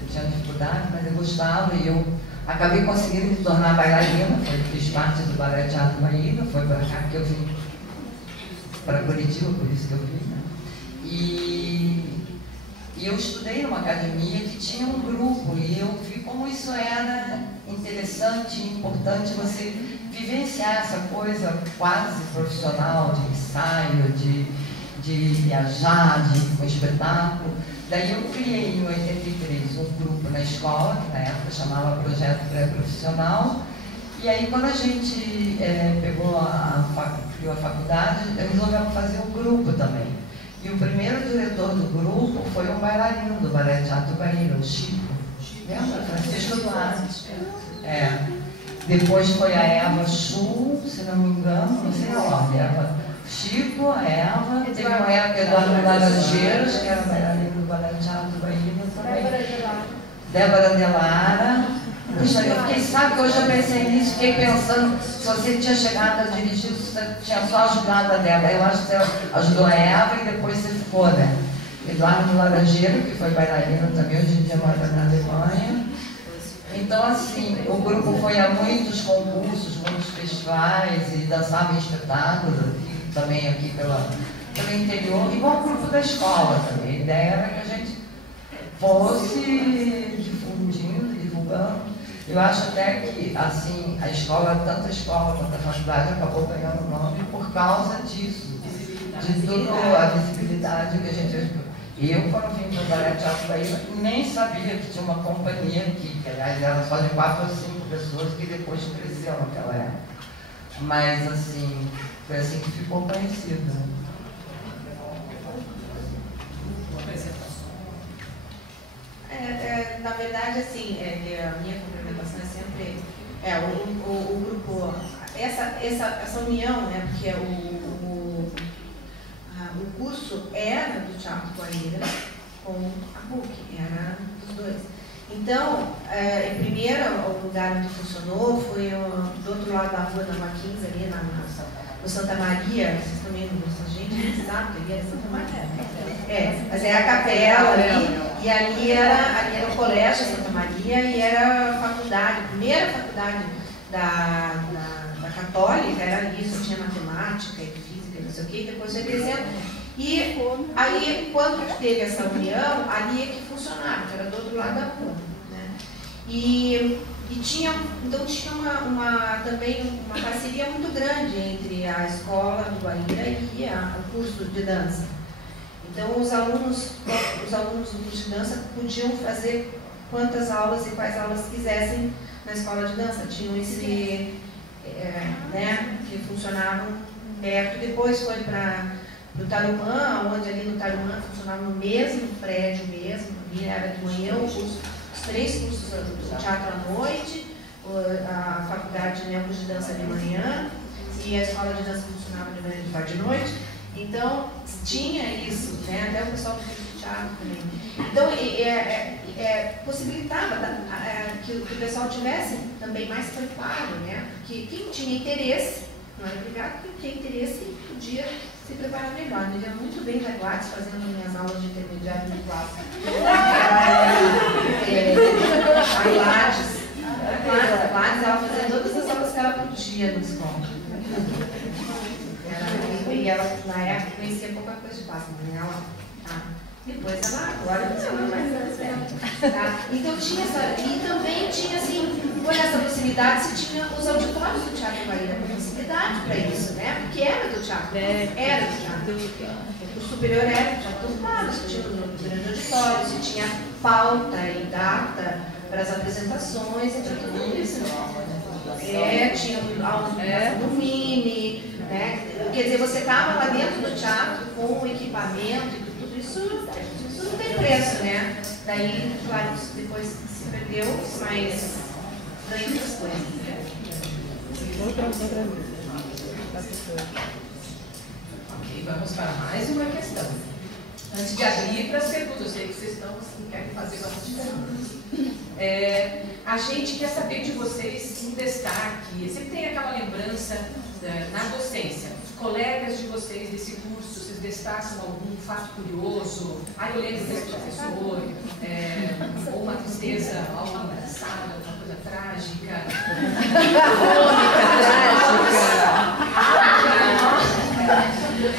Tinha dificuldade, mas eu gostava e eu acabei conseguindo me tornar bailarina, fiz parte do Balé Teatro Bahia, foi para cá que eu vim, para Curitiba, por isso que eu vim, né? E eu estudei numa academia que tinha um grupo e eu vi como isso era interessante e importante você vivenciar essa coisa quase profissional de ensaio, de viajar, de um espetáculo, Daí eu criei em 83 um grupo na escola, que na época chamava Projeto Pré-Profissional. E aí quando a gente criou a faculdade, resolvemos fazer um grupo também. E o primeiro diretor do grupo foi um bailarino do Balé Teatro Guaíra, o Chico. Lembra? Francisco Duarte. Depois foi a Eva Chu, se não me engano, não sei a ordem. Chico, a Eva, teve uma época Eduardo Laranjeiras, que era bailarino do Balé Teatro Guaíra também. Débora Delara. Puxa, eu fiquei, sabe que hoje eu pensei nisso, fiquei pensando, se você tinha chegado a dirigir, você tinha só ajudado a Débora. Eu acho que você ajudou a Eva e depois você ficou, né? Eduardo Laranjeiro, que foi bailarino também, hoje em dia mora na Alemanha. Então, assim, o grupo foi a muitos concursos, muitos festivais e dançava em espetáculos, também aqui pelo interior, igual o grupo da escola também. A ideia era que a gente fosse difundindo, divulgando. Eu acho até que, assim, a escola, tanto a escola quanto a faculdade, acabou pegando o nome por causa disso, de tudo, a visibilidade que a gente... Eu, quando vim para o Balé Teatro Guaíra, nem sabia que tinha uma companhia aqui, que aliás era só de 4 ou 5 pessoas, que depois cresceu naquela época. Mas, assim, foi assim que ficou conhecido. Na verdade, assim, a minha complementação é sempre o grupo, essa união, né, porque o curso era do Teatro Guaíra com a PUC, era dos dois. Então, primeiro, o lugar onde funcionou foi do outro lado da rua, na Rua 15, ali no Santa Maria. Vocês também não gostam, gente? Vocês sabem que ali é Santa Maria. Mas é a capela ali, e ali era o colégio Santa Maria e era a faculdade, a primeira faculdade da Católica, era ali, só tinha matemática e física e não sei o que, depois foi crescendo. E aí, quando teve essa união, ali é que funcionava, que era do outro lado da rua, né? E tinha também uma parceria muito grande entre a escola do Guaíra e o curso de dança. Então, os alunos do curso de dança podiam fazer quantas aulas e quais aulas quisessem na escola de dança. Tinham esse, que funcionavam perto. Depois foi para o Tarumã, onde ali no Tarumã funcionava no mesmo prédio mesmo. Ali era de manhã os 3 cursos do teatro à noite, a faculdade de curso de dança de manhã e a escola de dança funcionava de manhã, de tarde e de noite. Então, tinha isso, né? Até o pessoal do teatro também. Então, possibilitava que o pessoal tivesse também mais preparo, né? Porque quem tinha interesse, não era obrigado, quem tinha interesse podia se preparar melhor. Eu ia muito bem na Gladys fazendo minhas aulas de intermediário de classe. A Gladys, ela fazia todas as aulas que ela podia na escola. E ela, na época, conhecia pouca coisa de classe, né? Depois ela, agora não sei mais. Tá? Então tinha essa. E também tinha, assim, por essa proximidade, se tinha os auditórios do Teatro Guaíra, com facilidade para isso, né? Porque era do teatro. Era do teatro. O superior era do teatro dos lados, se tinha no grande auditório, se tinha pauta e data para as apresentações, e tinha tudo isso. Tinha no Mini, né? Quer dizer, você estava lá dentro do teatro com o equipamento e tudo isso não tem preço, né? Daí, claro, depois se perdeu, mas ganhou outras coisas. Ok, vamos para mais uma questão. Antes de abrir para as perguntas, eu sei que vocês estão assim, querem fazer bastante perguntas. A gente quer saber de vocês um destaque. Sempre tem aquela lembrança na docência. Os colegas de vocês desse curso, vocês destacam algum fato curioso? Eu lembro desse professor, ou uma tristeza, algo engraçado, alguma coisa trágica.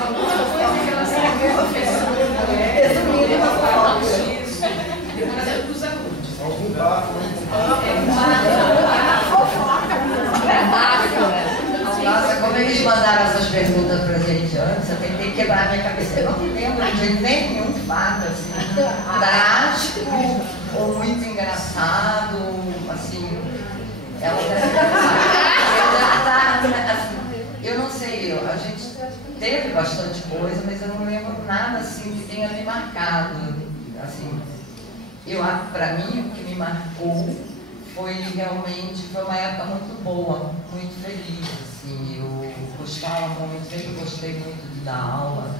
Alguma coisa que ela sabe professor. Depois é dos alunos. Algum bafo, Nossa, como eles mandaram mandaram essas perguntas pra gente antes, eu tentei quebrar a minha cabeça. Eu não me lembro de nenhum fato assim, trágico ou muito engraçado, assim. Eu não sei, a gente teve bastante coisa, mas eu não lembro nada assim que tenha me marcado. Assim, pra mim, o que me marcou foi uma época muito boa, muito feliz, assim. Eu gostava muito, sempre gostei muito de dar aula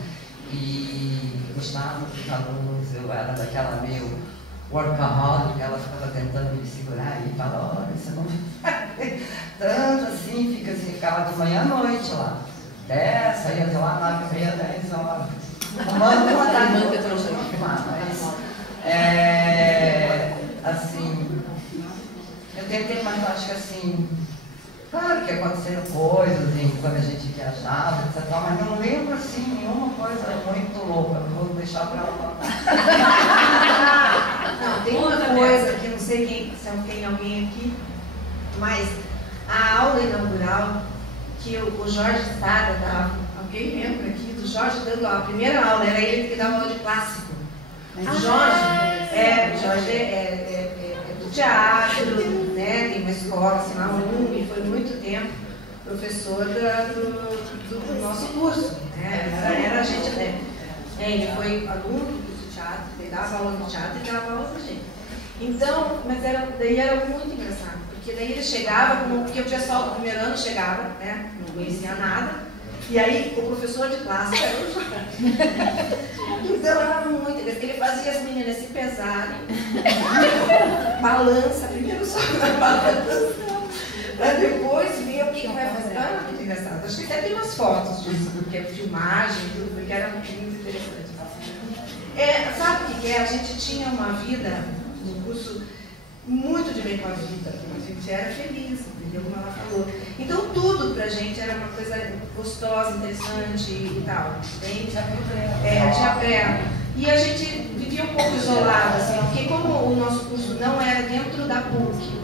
e gostava dos alunos. Eu era daquela meio workaholic, ela ficava tentando me segurar e falava, olha, você não vai fazer tanto assim, ficava de manhã à noite lá. Saía de lá 9h30, 10 horas. Tomando uma da noite, eu não fumava, mas assim, eu tentei, mas eu acho que assim, claro que aconteceram coisas quando a gente viajava, etc. Mas não lembro assim nenhuma coisa muito louca. Vou deixar para ela contar. Não, tem uma coisa que não sei se tem alguém aqui, mas a aula inaugural que o Jorge Sada dava, alguém lembra aqui do Jorge dando a primeira aula, era ele que dava aula de clássico. O Jorge é do teatro, né, tem uma escola, assim, na UNE, foi muito tempo professor do nosso curso, né, era a gente, né, ele foi aluno do teatro, ele dava aula no teatro e dava aula pra gente. Então, mas daí era muito engraçado, porque daí ele chegava, porque o pessoal do primeiro ano chegava, né, não conhecia nada, e aí o professor de classe era o Jorge. Então era muito interessante, ele fazia as meninas se pesarem, balança, primeiro só na balança, para depois ver o que vai fazer. Ah, muito engraçado. Acho que até tem umas fotos disso, porque é filmagem, tudo, porque era muito interessante. Sabe o que é? A gente tinha uma vida no curso muito de bem com a vida, a gente era feliz, entendeu? Como ela falou. Então tudo pra gente era uma coisa gostosa, interessante e tal. Tinha pré. E a gente vivia um pouco isolado, assim, porque como o nosso curso não era dentro da PUC,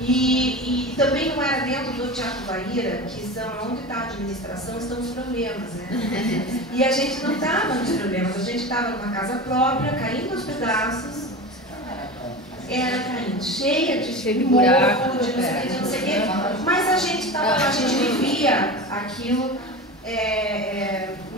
e também não era dentro do Teatro Guaíra, que são onde está a administração, estão os problemas, né? E a gente não estava nos problemas, a gente estava numa casa própria, caindo aos pedaços, era caindo, cheia de buraco, de não sei o quê, mas a gente estava lá, a gente vivia aquilo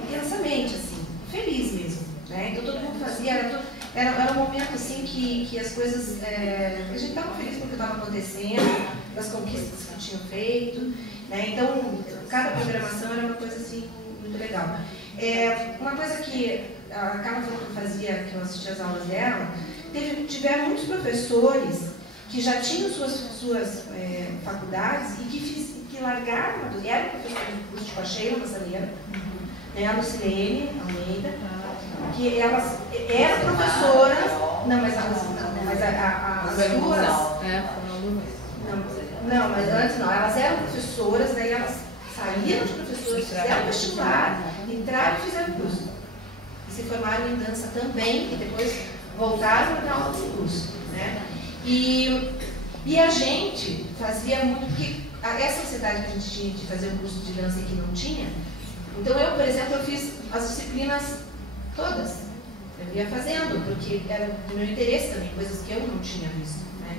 intensamente, assim, feliz mesmo, né? Então todo mundo fazia, era um momento assim que as coisas, a gente estava feliz com o que estava acontecendo, das conquistas que tinham feito, né? Então cada programação era uma coisa assim muito legal. Uma coisa que a Carla falou que fazia, que eu assisti as aulas dela, tiveram muitos professores que já tinham suas faculdades e que largaram, eram professores do curso de Pacheco, Maçaneira, né? A Lucilene Almeida, que elas eram professoras, mas elas eram professoras, daí elas saíram de professoras, fizeram vestibular, entraram e fizeram curso. E se formaram em dança também, e depois voltaram para aula do curso, né? E a gente fazia muito, porque essa ansiedade que a gente tinha de fazer um curso de dança que não tinha, então eu, por exemplo, eu fiz as disciplinas todas, eu ia fazendo, porque era do meu interesse também, coisas que eu não tinha visto, né?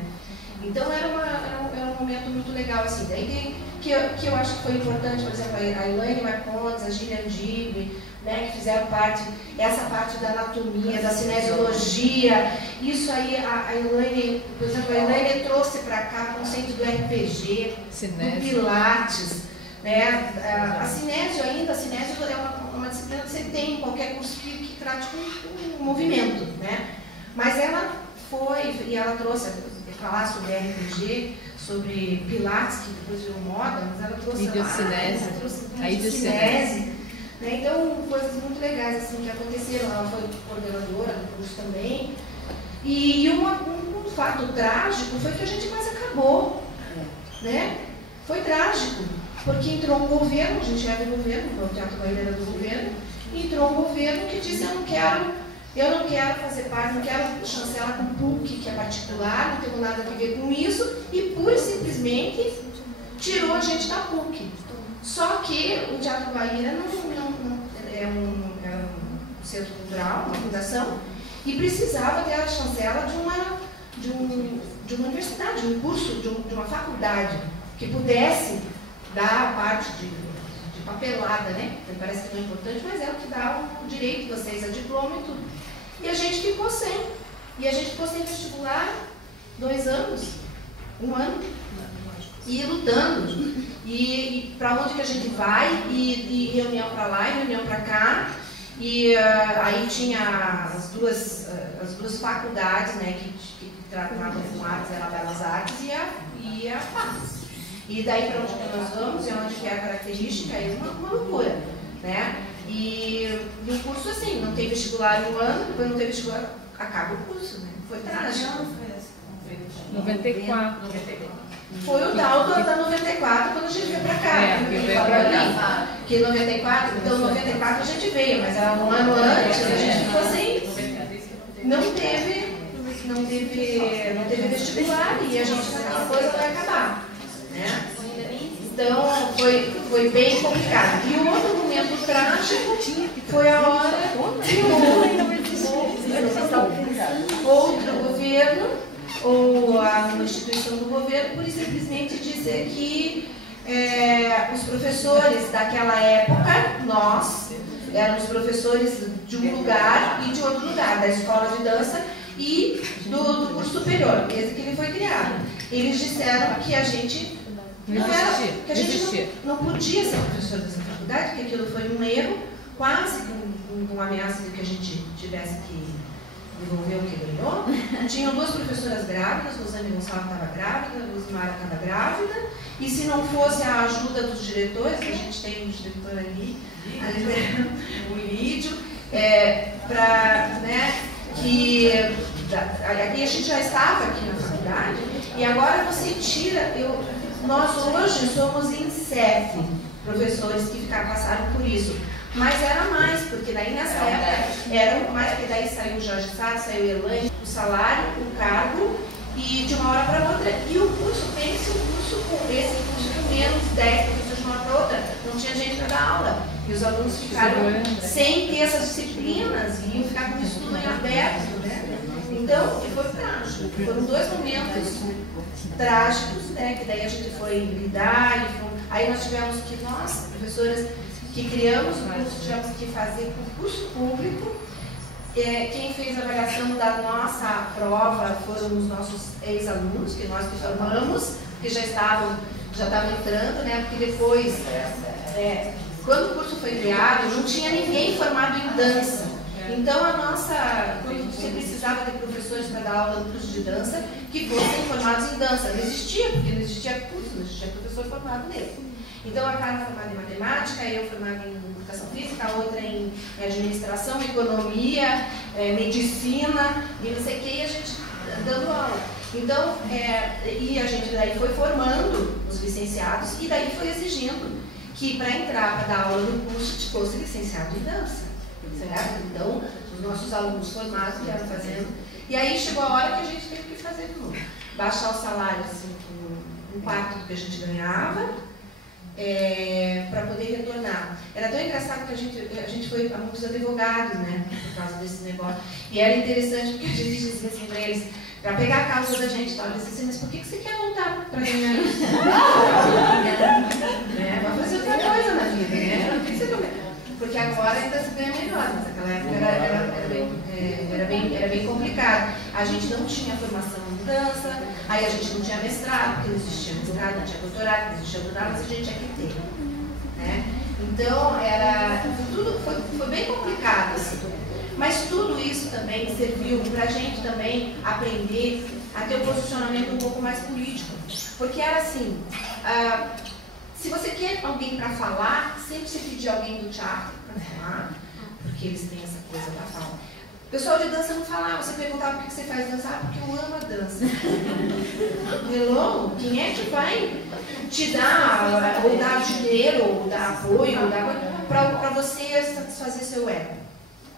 Então era um momento muito legal, assim, daí que eu acho que foi importante, por exemplo, a Elaine Marcondes, a Gillian Dibe, né, que fizeram essa parte da anatomia, da cinesiologia, isso aí a Elaine, por exemplo, a Elaine trouxe para cá o conceito do RPG, do Pilates, né? A cinésio é uma disciplina que você tem em qualquer curso que trate com movimento, né? Mas ela foi, e ela trouxe falar sobre RPG, sobre Pilates, que depois virou moda, mas ela trouxe cinese, né? Então, coisas muito legais assim que aconteceram. Ela foi coordenadora do curso também. E um fato trágico foi que a gente quase acabou, né? Foi trágico, porque entrou um governo, a gente era do governo, o Teatro Guaíra era do governo, entrou um governo que disse: eu não quero fazer parte, não quero chancelar com PUC, que é particular, não tenho nada a ver com isso, e pura e simplesmente tirou a gente da PUC. Só que o Teatro Guaíra é um centro cultural, uma fundação, e precisava ter a chancela de uma universidade, de um curso, de uma faculdade, que pudesse dar a parte de papelada, né? Que parece que não é importante, mas é o que dá o direito de vocês a diploma e tudo. E a gente ficou sem. E a gente ficou sem vestibular 2 anos, 1 ano, e lutando. E para onde que a gente vai, e reunião para lá, e reunião para cá. E aí tinha as duas faculdades, né, que tratavam com artes, era a Belas Artes e a FAS. E daí para onde que nós vamos, e onde que é a característica, é uma loucura, né? E o curso assim, não tem vestibular em 1 ano, depois não tem vestibular, acaba o curso, né? Foi trágico. 94. Foi o tal da 94 quando a gente veio para cá. Que 94, então 94 a gente veio, mas era 1 ano antes, a gente ficou assim, não teve vestibular e a gente aquela coisa vai acabar, né? Então foi bem complicado. E o outro momento trágico foi a hora que outro governo ou uma instituição do governo, por simplesmente dizer que os professores daquela época, nós, éramos professores de um lugar e de outro lugar, da escola de dança e do curso superior, desde que ele foi criado. Eles disseram que a gente não podia ser professor dessa faculdade, porque aquilo foi um erro, quase com uma ameaça de que a gente tivesse que devolver o que ganhou. Tinham 2 professoras grávidas, Rosane Gonçalves estava grávida, Luzmara estava grávida, e se não fosse a ajuda dos diretores, que a gente tem um diretor ali o Ilídio, aqui a gente já estava aqui na faculdade, e agora você tira, nós hoje somos em 7 professores que passaram por isso. Mas era mais, porque daí nessa época era mais, porque daí saiu o Jorge Sá, saiu o Elaine, o salário, o cargo, e de uma hora para outra. E o curso, pense esse curso com menos 10 professores de uma hora para outra, não tinha gente para dar aula. E os alunos ficaram sem ter essas disciplinas, e iam ficar com o estudo em aberto, né? Então, foi trágico. Foram 2 momentos trágicos, né? Que daí a gente foi lidar, aí nós tivemos que, nós, professoras, que criamos o curso, tivemos que fazer concurso público. Quem fez a avaliação da nossa prova foram os nossos ex-alunos, que nós formamos, que já estavam entrando, né? Porque depois, quando o curso foi criado, não tinha ninguém formado em dança. Então, quando você precisava de professores para dar aula no curso de dança, que fossem formados em dança. Não existia, porque não existia curso, não existia professor formado nele. Então, a Carla formada em matemática, eu formada em educação física, a outra em administração, economia, medicina, e não sei o que, e a gente dando aula. Então, e a gente daí foi formando os licenciados, e daí foi exigindo que para entrar para dar aula no curso fosse licenciado em dança, certo? Então, os nossos alunos formados vieram fazendo, e aí chegou a hora que a gente teve que fazer de novo. Baixar o salário assim, com 1/4 do que a gente ganhava, para poder retornar. Era tão engraçado que a gente foi a muitos advogados, né, por causa desse negócio. E era interessante porque a gente dizia assim para eles, para pegar a causa da gente, tá? Eles diziam assim, mas por que você quer voltar para ganhar isso? Vai fazer outra coisa na vida, né? Por que você não... Porque agora ainda se ganha melhor, mas naquela época era bem complicado. A gente não tinha formação em dança, aí a gente não tinha mestrado, porque não existia mestrado, não tinha doutorado, não existia doutorado, mas a gente tinha que ter. Né? Então, foi bem complicado. Assim. Mas tudo isso também serviu para a gente também aprender a ter um posicionamento um pouco mais político. Porque era assim... se você quer alguém para falar, sempre se pedir alguém do teatro para falar, porque eles têm essa coisa da fala. O pessoal de dança não falava, você perguntava por que você faz dança, porque eu amo a dança. Hello? Quem é que vai te dar, ou dar dinheiro, ou dar apoio, para você satisfazer seu ego?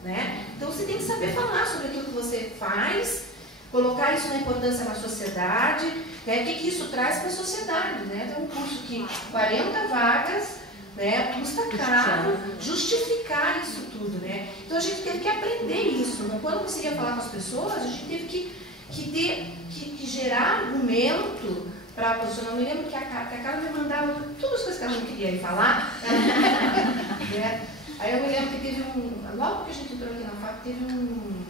Né? Então você tem que saber falar sobre aquilo que você faz, colocar isso na importância na sociedade, né? O que isso traz para a sociedade. Né? Tem um curso que 40 vagas, né? Custa caro justificar isso tudo, né? Então a gente teve que aprender isso. Quando eu conseguia falar com as pessoas, a gente teve que gerar argumento para posicionar. Eu me lembro que a Carla me mandava todas as coisas que ela não queria ir falar. Né? Aí eu me lembro que teve logo que a gente entrou aqui na FAP, teve um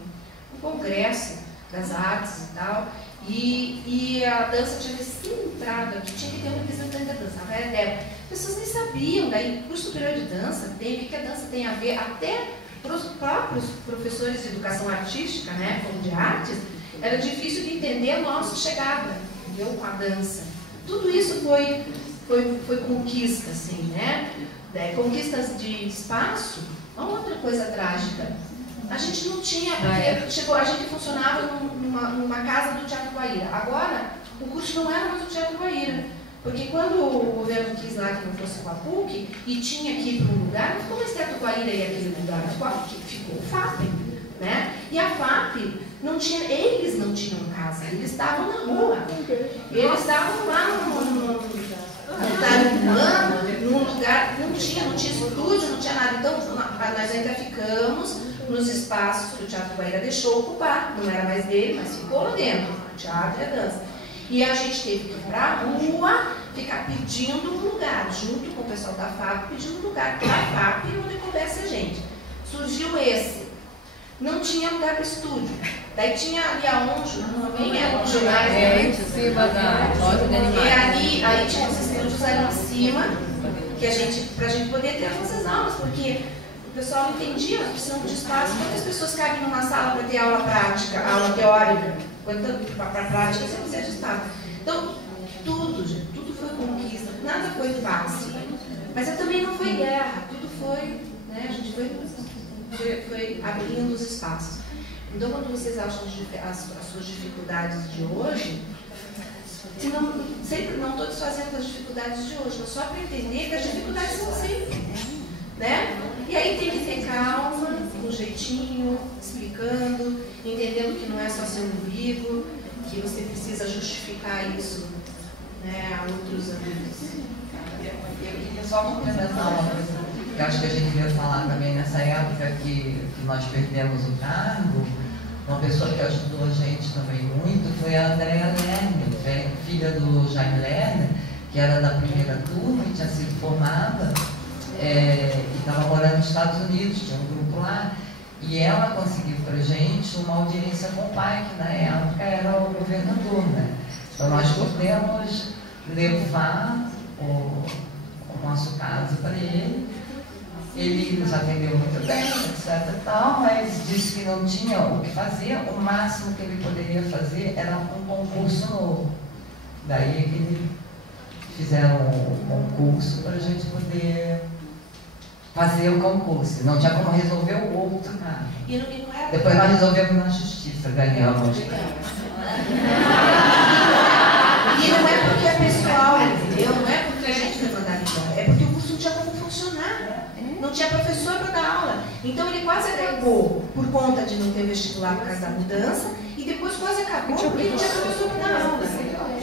congresso das artes e tal, e a dança tinha recém-entrado aqui, tinha que ter um representante da dança, a velha Débora. As pessoas nem sabiam, daí curso superior de dança, tem o que a dança tem a ver, até para os próprios professores de educação artística, né, como de artes, era difícil de entender a nossa chegada, entendeu, com a dança. Tudo isso foi conquista, assim, né? Conquistas de espaço. Uma outra coisa trágica. A gente não tinha, porque a gente funcionava numa casa do Teatro Guaíra. Agora, o curso não era mais do Teatro Guaíra. Porque quando o governo quis lá que não fosse com a PUC e tinha que ir para um lugar, não ficou mais Teatro Guaíra e aquele lugar, ficou o FAP. Né? E a FAP, eles não tinham casa, eles estavam na rua. Eles estavam lá num lugar, não tinha estúdio, não tinha nada. Então, nós ainda ficamos nos espaços que o Teatro Guaíra deixou ocupar. Não era mais dele, mas ficou lá dentro, o teatro e a dança. E a gente teve que ir para a rua, ficar pedindo um lugar, junto com o pessoal da FAP, pedindo um lugar para a FAP onde coubesse a gente. Surgiu esse. Não tinha lugar para estúdio. Daí tinha ali a Onjo, nem é Onjo mais, né? Em cima da loja de animais. E aí tinha os estúdios ali em cima, pra gente poder ter as nossas aulas, porque o pessoal não entendia, nós precisamos de espaço. Quantas pessoas cabem numa sala para ter aula prática, aula teórica? Para prática você precisa de espaço. Então, tudo foi conquista, nada foi fácil. Mas também não foi guerra, tudo foi, né? A gente foi abrindo os espaços. Então, quando vocês acham as suas dificuldades de hoje, sempre não estou desfazendo as dificuldades de hoje, mas só para entender que as dificuldades são sempre, né? E aí tem que ter calma, com jeitinho, explicando, entendendo que não é só seu umbigo, que você precisa justificar isso, né, a outros âmbitos. Eu queria só complementar uma coisa que acho que a gente ia falar também nessa época que nós perdemos o cargo. Uma pessoa que ajudou a gente também muito foi a Andréa Lerner, filha do Jaime Lerner, que era da primeira turma e tinha sido formada e estava morando nos Estados Unidos, tinha um grupo lá, e ela conseguiu para a gente uma audiência com o pai, que na época era o governador, né? Então nós pudemos levar o nosso caso para ele. Ele nos atendeu muito bem, etc. Tal, mas disse que não tinha o que fazer, o máximo que ele poderia fazer era um concurso novo. Daí que eles fizeram um concurso para a gente poder fazer o concurso. Não tinha como resolver o outro, cara. Depois nós resolvemos na justiça, ganhamos. E não é porque é pessoal, entendeu? Não é porque a gente foi mandar embora, é porque o curso não tinha como funcionar. Não tinha professor para dar aula. Então ele quase acabou por conta de não ter vestibular por causa da mudança e depois quase acabou porque não tinha professor para dar aula.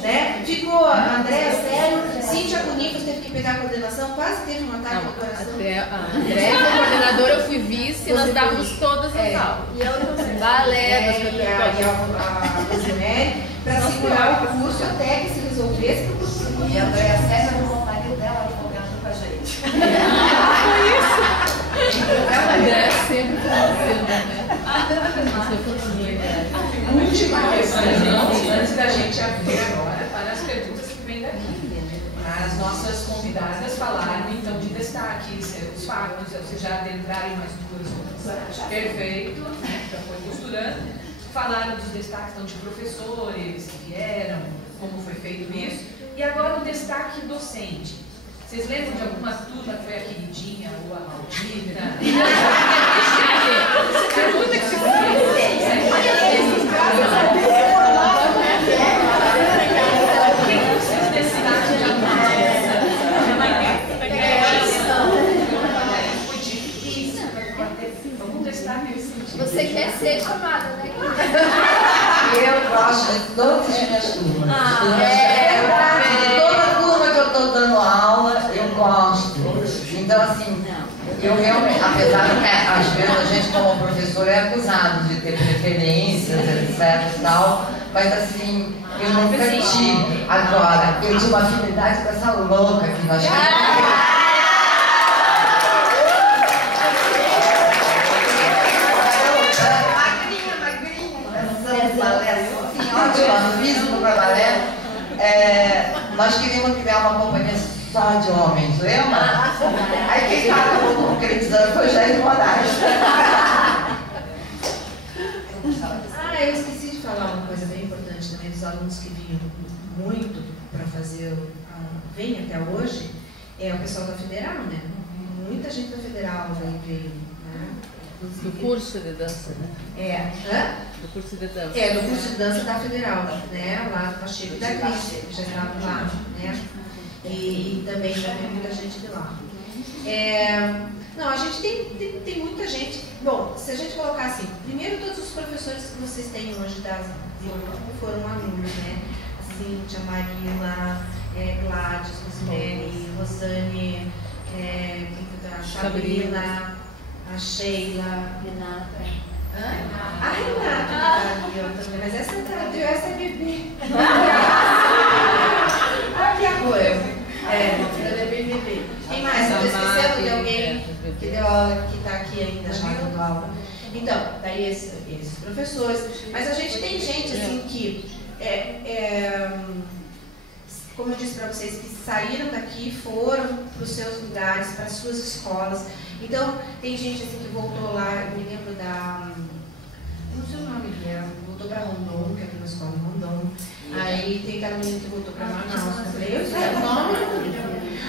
Né? Ficou a Andréa sério, Cíntia Cunifas teve que pegar a coordenação, quase teve um ataque no coração. A Andréa foi coordenadora, eu fui vice e nós dávamos todas as aulas. E eu também. Balé, a Rosemary, para segurar o curso até que se resolvesse para o curso. E a Andréa César com o marido dela advogando com a gente. Foi isso. A Andréa sempre aconteceu, né? Última questão, antes da gente abrir agora para as perguntas que vêm daqui. As nossas convidadas falaram então de destaques, os fatos, vocês já adentraram mais duas. Perfeito, né? Já foi costurando. Falaram dos destaques então, de professores que vieram, como foi feito isso. E agora o destaque docente. Vocês lembram de alguma turma que foi a queridinha ou a maldita? Pergunta que se vocês destacam de alguma foi difícil. Vamos testar nesse sentido. Você quer ser chamada, né? Eu gosto de todas as minhas turmas. Toda turma que eu estou dando aula, eu gosto. Eu realmente, apesar de que às vezes a gente como professor é acusado de ter preferências, etc e tal, mas assim, eu nunca tive. Agora, eu tinha uma afinidade com essa louca que nós ótima, físico para balé. Nós queríamos criar uma companhia só de homens, lembra? Aí quem acabou concretizando foi o Jair Moraes. Eu esqueci de falar uma coisa bem importante também dos alunos que vinham muito para fazer, vem até hoje, é o pessoal da Federal, né? Muita gente da Federal veio, né? Do curso de dança, né? Do curso de dança. Do curso de dança da Federal, né? Lá do Pacheco e da Cris, que já estavam lá, né? E também já veio muita gente de lá. Não, a gente tem muita gente. Bom, se a gente colocar assim, primeiro todos os professores que vocês têm hoje foram alunos, né? Cíntia, Marina, Gladys, Rosemary, Rosane, Sabrina, a Sheila, Renata. A Renata, também, mas essa é bebê. Aqui agora. Ela é bem bebê. Quem mais? Estou esquecendo de alguém que deu aula, que está aqui ainda já dando aula. Então, daí esses professores. Mas a gente tem gente assim que, como eu disse para vocês, que saíram daqui, foram para os seus lugares, para as suas escolas. Então, tem gente assim que voltou lá, eu me lembro não sei o nome dela, voltou para Rondon, que é uma escola em Rondon. Aí tem aquela menina que voltou para Manaus, eu sei o nome.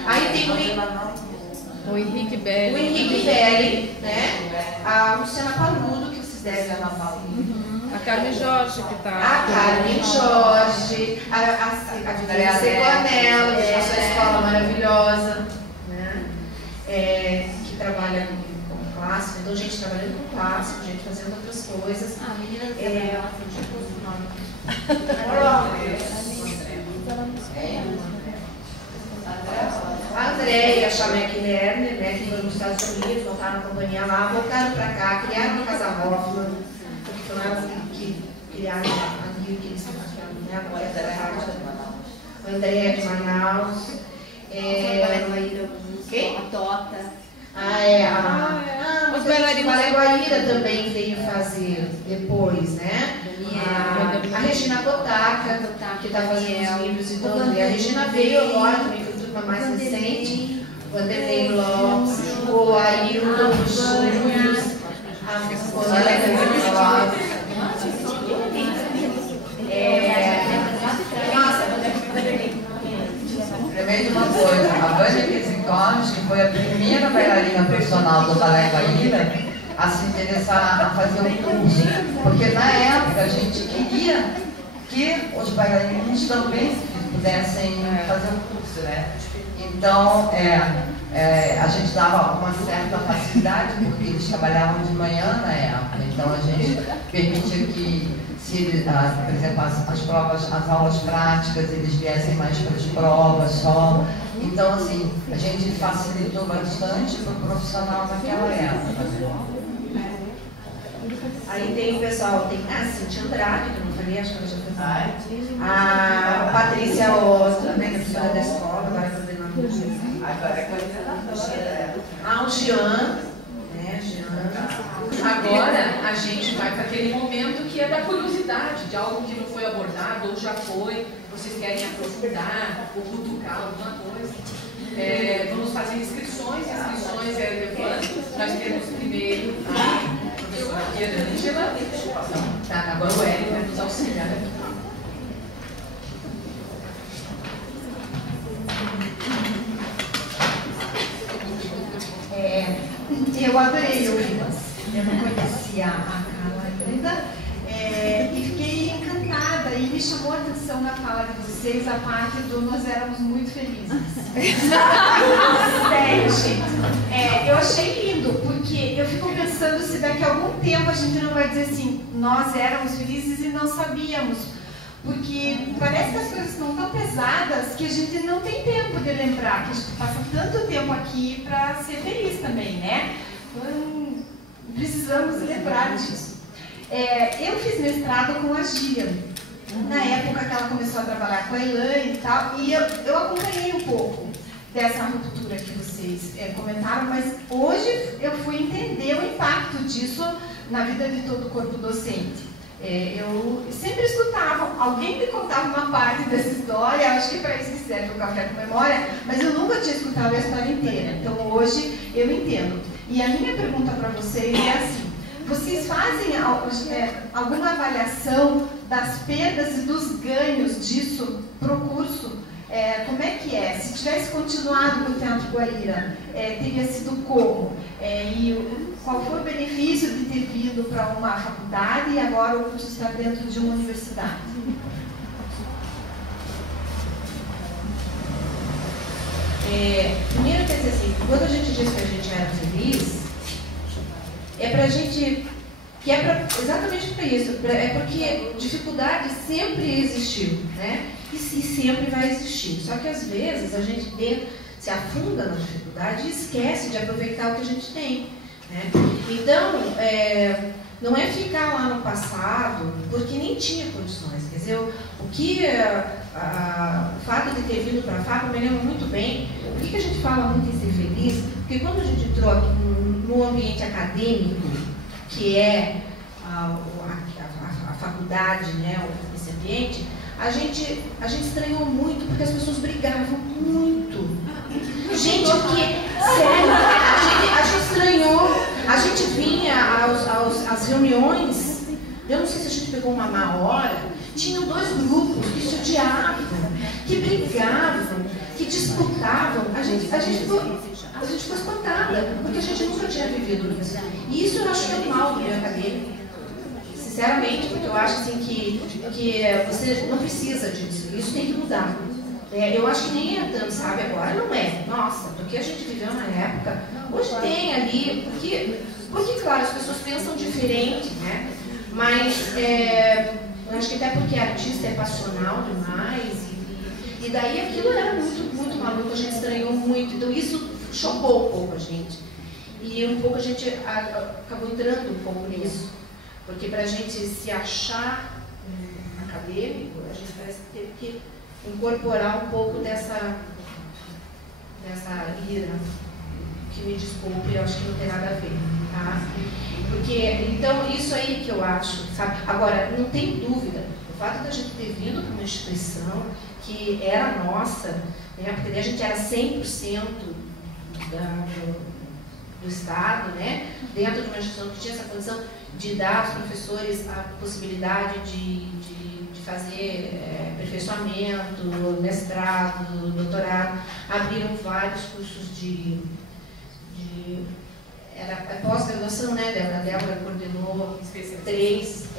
Aí tem o Henrique Belli. O Henrique Belli, né? A Luciana Paludo, que vocês devem falar. A Carmen Jorge, que está. A Carmen Jorge, a Vitória Seconella, que é a sua escola maravilhosa, né? Que trabalha com clássico, então gente trabalhando com clássico, gente fazendo outras coisas. A menina do Gabriel, assim, tipo o nome. A Andréia, a Chamek Lerner, né, que foram nos Estados Unidos, voltaram na companhia lá, voltaram para cá, criaram uma casa Hoffman, porque foram elas que criaram a New que eles fizeram, né, a Andréia de Manaus. Quem? A Tota. Os bailarinos da Guaíra também veio fazer depois, né? A Regina Kotaka, que está fazendo os livros e tudo. E a Regina veio agora também, foi tudo mais recente. O Vanderlei Lopes, o Ailton Júnior, a colega Lopes. Lembrei de uma coisa, a Vânia Kizinkones, que foi a primeira bailarina profissional do Balé Guaíra, a se interessar a fazer um curso, porque na época a gente queria que os bailarinos também pudessem fazer um curso, né? Então, a gente dava uma certa facilidade, porque eles trabalhavam de manhã na época, então a gente permitia que, se eles, por exemplo, as aulas práticas, eles viessem mais para as provas só. Então, assim, a gente facilitou bastante para o profissional naquela época. Aí tem o pessoal, tem a Cíntia Andrade, que eu não falei, acho que ela já foi. A Patrícia Ostra, né, que é professora da escola, agora coordenadora do curso. O Jean, né, Agora a gente vai para aquele momento que é da curiosidade, de algo que não foi abordado ou já foi, vocês querem aprofundar ou cutucar alguma coisa. Vamos fazer inscrições levando. Nós temos primeiro a professora Angela, agora o Hélio vai nos auxiliar aqui. Eu adorei ouvi-las. Eu não conhecia a Carla ainda e fiquei encantada e me chamou a atenção na fala de vocês a parte do nós éramos muito felizes. Sério, gente. Eu achei lindo, porque eu fico pensando se daqui a algum tempo a gente não vai dizer assim, nós éramos felizes e não sabíamos. Porque parece que as coisas estão tão pesadas que a gente não tem tempo de lembrar, que a gente passa tanto tempo aqui para ser feliz também, né? Então, precisamos lembrar disso. Eu fiz mestrado com a Gia, na época que ela começou a trabalhar com a Elaine e tal, e eu acompanhei um pouco dessa ruptura que vocês comentaram, mas hoje eu fui entender o impacto disso na vida de todo o corpo docente. Eu sempre escutava, alguém me contava uma parte dessa história, acho que para isso que serve o Café com Memória, mas eu nunca tinha escutado a história inteira, então hoje eu entendo. E a minha pergunta para vocês é assim: vocês fazem alguma avaliação das perdas e dos ganhos disso para o curso? Como é que é? Se tivesse continuado no Teatro Guaíra, teria sido como? E qual foi o benefício de ter vindo para uma faculdade e agora o curso está dentro de uma universidade? Primeiro, quer dizer assim, quando a gente diz que a gente era feliz, pra gente, exatamente para isso, porque dificuldade sempre existiu, né? E sempre vai existir. Só que às vezes a gente se afunda na dificuldade e esquece de aproveitar o que a gente tem, né? Então, não é ficar lá no passado, porque nem tinha condições. Quer dizer, o fato de ter vindo para a FAP, eu me lembro muito bem. Por que a gente fala muito em ser feliz? Porque quando a gente entrou aqui no ambiente acadêmico, que é a faculdade, né, esse ambiente, a gente estranhou muito, porque as pessoas brigavam muito. Gente, sério, a gente estranhou. A gente vinha às reuniões, eu não sei se a gente pegou uma má hora, tinham dois grupos que se odiavam, que brigavam, que disputavam. A gente ficou espantada, porque a gente nunca tinha vivido isso. E isso eu acho que é mal do meio acadêmico. Sinceramente, porque eu acho assim que você não precisa disso, isso tem que mudar. Eu acho que nem é tanto, sabe, agora não é. Nossa, porque a gente viveu na época, hoje tem ali, porque claro, as pessoas pensam diferente, né? Mas eu acho que até porque artista é passional demais, e daí aquilo era muito, muito maluco, a gente estranhou muito, então isso chocou um pouco a gente. E um pouco a gente acabou entrando um pouco nisso. Porque para a gente se achar acadêmico, a gente parece que teve que incorporar um pouco dessa ira, que me desculpe, eu acho que não tem nada a ver, tá? Porque, então, isso aí que eu acho, sabe? Agora, não tem dúvida, o fato da gente ter vindo para uma instituição que era nossa, né? Porque daí a gente era 100% do Estado, né? Dentro de uma instituição que tinha essa condição de dar aos professores a possibilidade de fazer aperfeiçoamento, mestrado, doutorado. Abriram vários cursos era pós-graduação, né? A Débora coordenou 3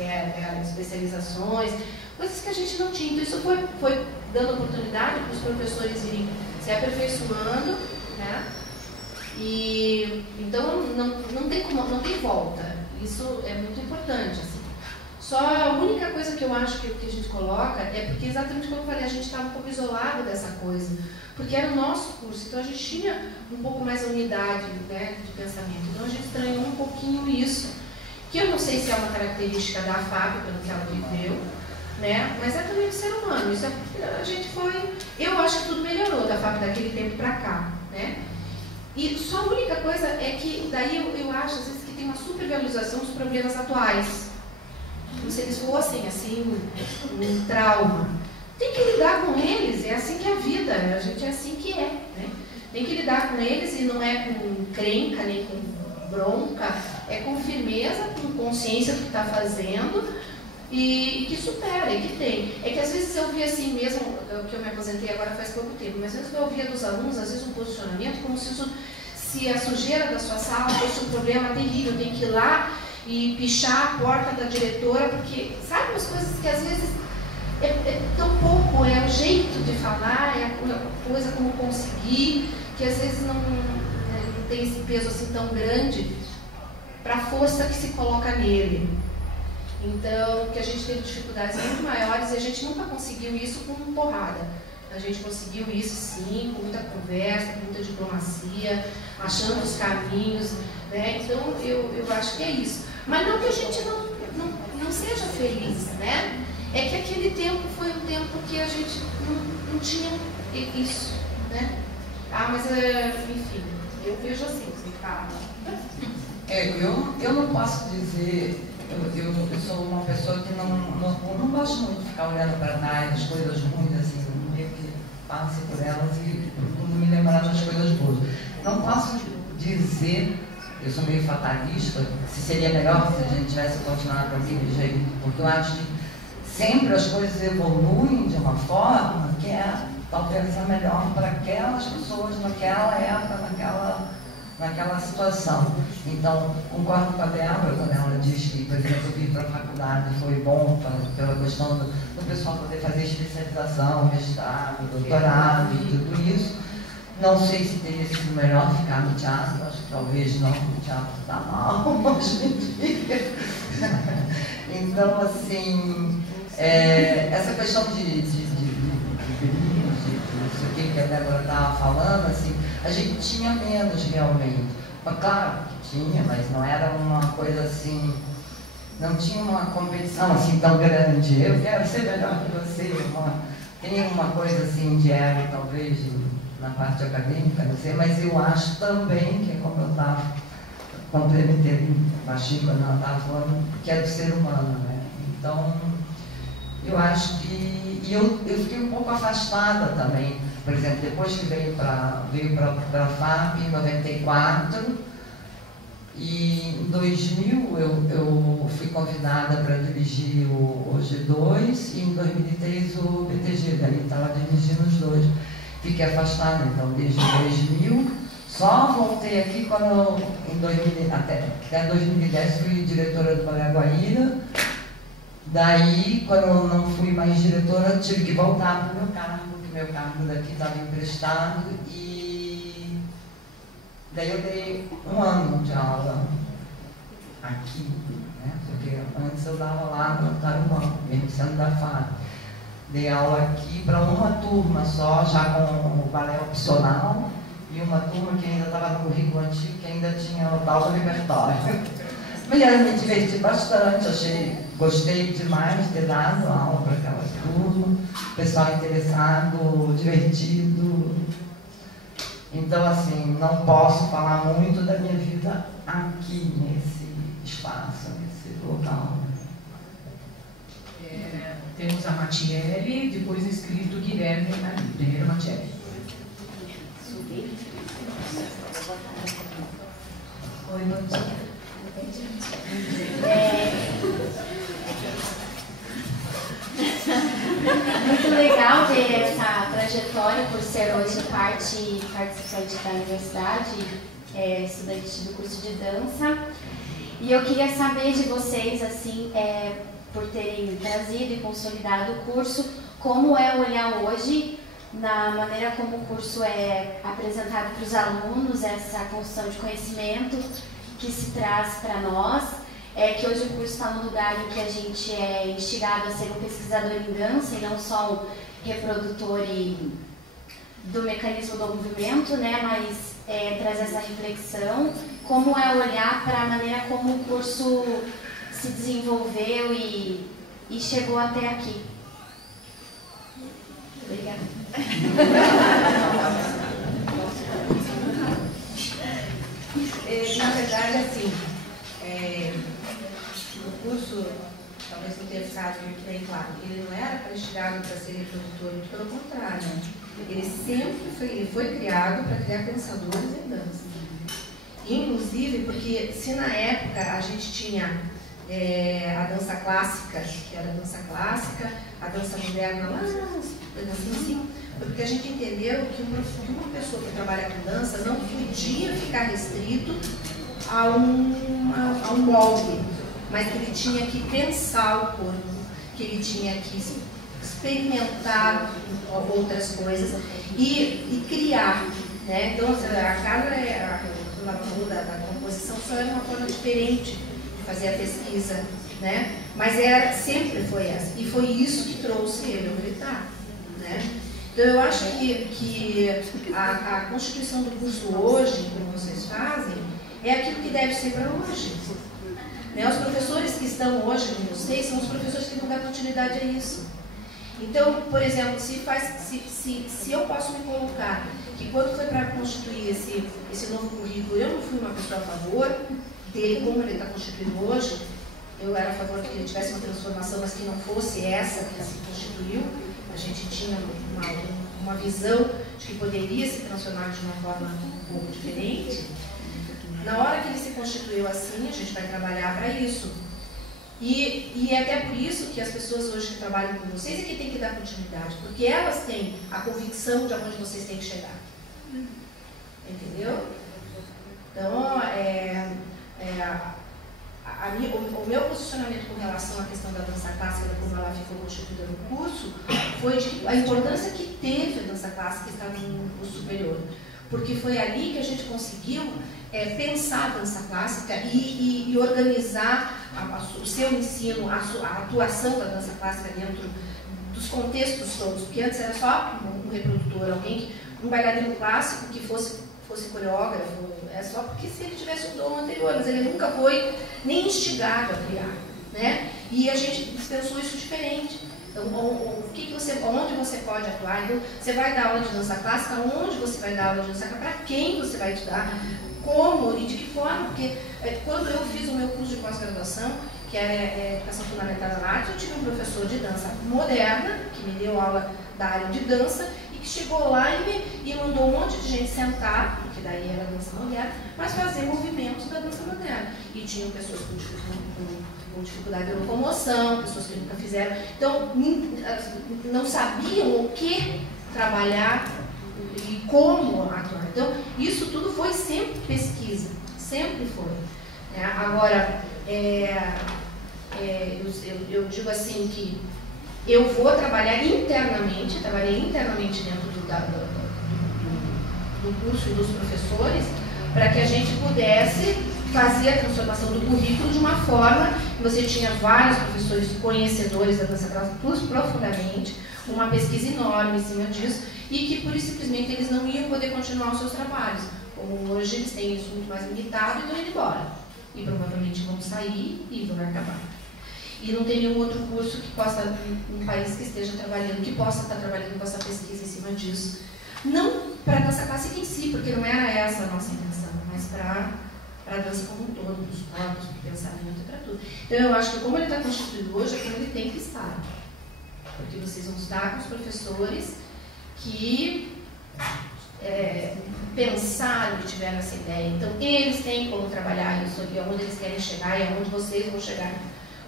especializações, coisas que a gente não tinha. Então isso foi dando oportunidade para os professores irem se aperfeiçoando, né? E então não tem volta. Isso é muito importante, assim. Só a única coisa que eu acho que a gente coloca é porque, exatamente como eu falei, a gente estava um pouco isolado dessa coisa, porque era o nosso curso, então a gente tinha um pouco mais a unidade, né, de pensamento. Então a gente estranhou um pouquinho isso, que eu não sei se é uma característica da FAP, pelo que ela viveu, né, mas é também do ser humano. Isso a gente eu acho que tudo melhorou da FAP daquele tempo para cá, né. E só a única coisa é que daí eu acho, às vezes, que tem uma supervalorização dos problemas atuais. Como se eles fossem, assim, um trauma. Tem que lidar com eles, é assim que é a vida, a gente é assim que é, né? Tem que lidar com eles e não é com crenca, nem com bronca, é com firmeza, com consciência do que está fazendo e que supera, e que tem. É que às vezes eu vi assim mesmo, que eu me aposentei agora faz pouco tempo, mas às vezes eu ouvia dos alunos, às vezes um posicionamento como se a sujeira da sua sala fosse um problema terrível, tem que ir lá e pichar a porta da diretora, porque sabe umas coisas que às vezes é tão pouco, é o jeito de falar, é a coisa como conseguir, que às vezes não tem esse peso assim tão grande para a força que se coloca nele. Então, que a gente teve dificuldades muito maiores e a gente nunca conseguiu isso com porrada. A gente conseguiu isso sim, com muita conversa, com muita diplomacia, achando os caminhos, né? Então, eu acho que é isso. Mas não que a gente não seja feliz, né? É que aquele tempo foi um tempo que a gente não tinha isso, né? Ah, mas enfim, eu vejo assim, você fala. Eu não posso dizer, eu sou uma pessoa que não gosto muito de ficar olhando para trás, as coisas ruins, assim, meio que passe por elas e não me lembrar das coisas boas. Não posso dizer, eu sou meio fatalista, se seria melhor se a gente tivesse continuado daquele jeito, porque eu acho que sempre as coisas evoluem de uma forma que é talvez a melhor para aquelas pessoas, naquela época, naquela situação. Então, concordo com a Débora quando ela diz que, por exemplo, eu vir para a faculdade foi bom pela questão do pessoal poder fazer especialização, mestrado, doutorado e tudo isso. Não sei se teria sido melhor ficar no teatro, acho que talvez não, o teatro está mal hoje em dia. Então, assim, essa questão de isso aqui que a Débora estava falando, assim, a gente tinha menos realmente. Mas, claro que tinha, mas não era uma coisa assim, não tinha uma competição assim tão grande. Eu quero ser melhor que você. Tem uma coisa assim de ego, talvez, na parte acadêmica, não sei, mas eu acho também que, como eu estava complementando baixinho quando ela estava falando, que é do ser humano, né? Então, eu acho que... E eu fiquei um pouco afastada também. Por exemplo, depois que veio para a FAP, em 94, e em 2000 eu fui convidada para dirigir o G2 e em 2003 o BTG, daí estava dirigindo os dois. Fiquei afastada, então, desde 2000. Só voltei aqui quando, até 2010, fui diretora do Balé Guaíra. Daí, quando eu não fui mais diretora, tive que voltar para o meu cargo, porque meu cargo daqui estava emprestado. E daí eu dei 1 ano de aula aqui, né? Porque antes eu dava lá no Tarumã, mesmo sendo da FAP. Dei aula aqui para uma turma só, já com o balé opcional, e uma turma que ainda estava no currículo antigo, que ainda tinha o tal do repertório. Mas eu me diverti bastante, gostei demais de ter dado aula para aquela turma, pessoal interessado, divertido. Então, assim, não posso falar muito da minha vida aqui, nesse espaço, nesse local. Temos a Matiele, depois escrito Guilherme ali. Primeiro Matiele. Oi, bom dia. Muito legal ver essa trajetória por ser hoje participante da universidade, estudante do curso de dança. E eu queria saber de vocês, assim, por terem trazido e consolidado o curso, como é olhar hoje na maneira como o curso é apresentado para os alunos, essa construção de conhecimento que se traz para nós, que hoje o curso está no lugar em que a gente é instigado a ser um pesquisador em dança e não só um reprodutor do mecanismo do movimento, né, mas traz essa reflexão, como é olhar para a maneira como o curso se desenvolveu e chegou até aqui. Obrigada. Na verdade, assim, o curso, talvez não tenha ficado muito bem claro, ele não era instigado para ser reprodutor, muito pelo contrário, né? Ele sempre foi criado para criar pensadores em dança. Inclusive, porque se na época a gente tinha a dança clássica, que era a dança clássica, a dança moderna lá, assim, porque a gente entendeu que uma pessoa que trabalha com dança não podia ficar restrito a um molde, mas que ele tinha que pensar o corpo, que ele tinha que experimentar outras coisas e criar, né? Então, a Carla, da composição só era uma forma diferente fazer a pesquisa, né? Mas sempre foi essa. E foi isso que trouxe ele ao militar, né? Então eu acho que a constituição do curso hoje, como vocês fazem, é aquilo que deve ser para hoje. Né? Os professores que estão hoje com vocês são os professores que vão dar continuidade a isso. Então, por exemplo, se eu posso me colocar que quando foi para constituir esse novo currículo, eu não fui uma pessoa a favor dele, como ele está constituído hoje, eu era a favor que ele tivesse uma transformação, mas que não fosse essa que se constituiu. A gente tinha uma visão de que poderia se transformar de uma forma um pouco diferente. Na hora que ele se constituiu assim, a gente vai trabalhar para isso. E é até por isso que as pessoas hoje que trabalham com vocês é que tem que dar continuidade, porque elas têm a convicção de onde vocês têm que chegar. Entendeu? Então, o meu posicionamento com relação à questão da dança clássica, como ela ficou constituída no curso, foi de a importância que teve a dança clássica estar no curso superior. Porque foi ali que a gente conseguiu pensar a dança clássica e organizar o seu ensino, a atuação da dança clássica dentro dos contextos todos. Porque antes era só um reprodutor, um bailarino clássico que fosse coreógrafo, é só porque se ele tivesse um dom anterior, mas ele nunca foi nem instigado a criar, né? E a gente pensou isso diferente. Então, onde você pode atuar? Então, você vai dar aula de dança clássica, onde você vai dar aula de dança clássica, para quem você vai estudar, como e de que forma, porque quando eu fiz o meu curso de pós-graduação, que era Educação Fundamental na Arte, eu tive um professor de dança moderna, que me deu aula da área de dança, que chegou lá e mandou um monte de gente sentar, porque daí era dança moderna, mas fazer movimentos da dança moderna. E tinham pessoas com dificuldade de locomoção, pessoas que nunca fizeram. Então, não sabiam o que trabalhar e como atuar. Então, isso tudo foi sempre pesquisa, sempre foi. Agora, eu digo assim que eu vou trabalhar internamente, trabalhei internamente dentro do curso e dos professores, para que a gente pudesse fazer a transformação do currículo de uma forma que você tinha vários professores conhecedores da dança clássica profundamente, uma pesquisa enorme em cima disso, e que por isso simplesmente eles não iam poder continuar os seus trabalhos. Como hoje eles têm isso muito mais limitado e estão indo embora. E provavelmente vão sair e vão acabar. E não tem nenhum outro curso que possa, um país que esteja trabalhando, que possa estar trabalhando com essa pesquisa em cima disso. Não para a dança clássica em si, porque não era essa a nossa intenção, mas para a dança como um todo, para os corpos, para o pensamento e para tudo. Então eu acho que como ele está constituído hoje, é como ele tem que estar. Porque vocês vão estar com os professores que pensaram e tiveram essa ideia. Então eles têm como trabalhar isso aqui, aonde eles querem chegar e aonde vocês vão chegar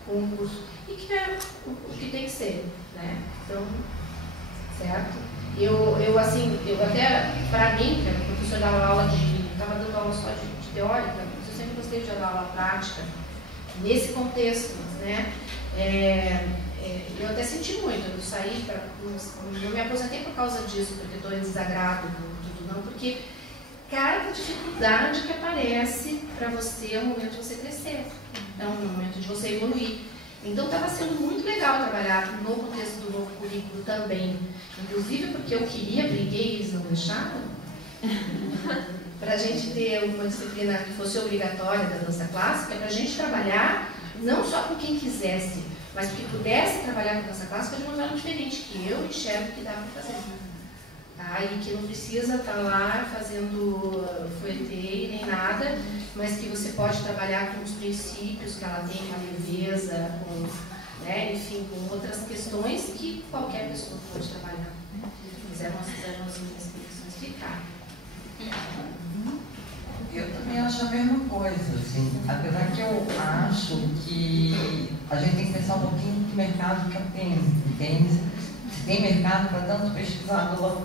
com o curso. E que é o que tem que ser, né? Então, certo? Eu até, para mim, que era professor dava aula estava dando aula só de teórica, mas eu sempre gostei de dar aula prática, nesse contexto, né? Eu até senti muito, eu saí, eu me aposentei por causa disso, porque estou em desagrado do tudo não, porque cada dificuldade que aparece para você é o momento de você crescer, é um momento de você evoluir. Então estava sendo muito legal trabalhar no contexto do novo currículo também, inclusive porque eu queria, briguei e eles não deixaram, para a gente ter uma disciplina que fosse obrigatória da dança clássica, para a gente trabalhar não só com quem quisesse, mas que pudesse trabalhar com dança clássica de uma forma diferente, que eu enxergo que dá para fazer. Tá? E que não precisa estar lá fazendo fouetê nem nada, mas que você pode trabalhar com os princípios que ela tem, com a leveza, com, né, enfim, com outras questões que qualquer pessoa pode trabalhar. Fizeram as minhas reflexões ficar. Eu também acho a mesma coisa, assim, apesar que eu acho que a gente tem que pensar um pouquinho que mercado que eu tenho, entende? Se tem mercado para tanto pesquisador,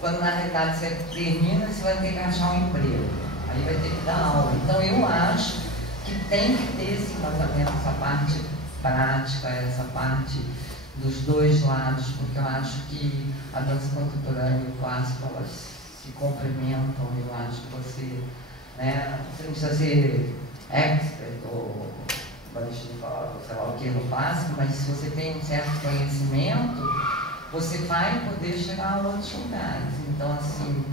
quando na realidade você termina, você vai ter que achar um emprego, aí vai ter que dar aula. Então eu acho que tem que ter esse embasamento, essa parte prática, essa parte dos dois lados, porque eu acho que a dança contemporânea e o clássico, elas se complementam. Eu acho que você não precisa ser expert ou sei lá o que no clássico, mas se você tem um certo conhecimento, você vai poder chegar a outros lugares. Então, assim,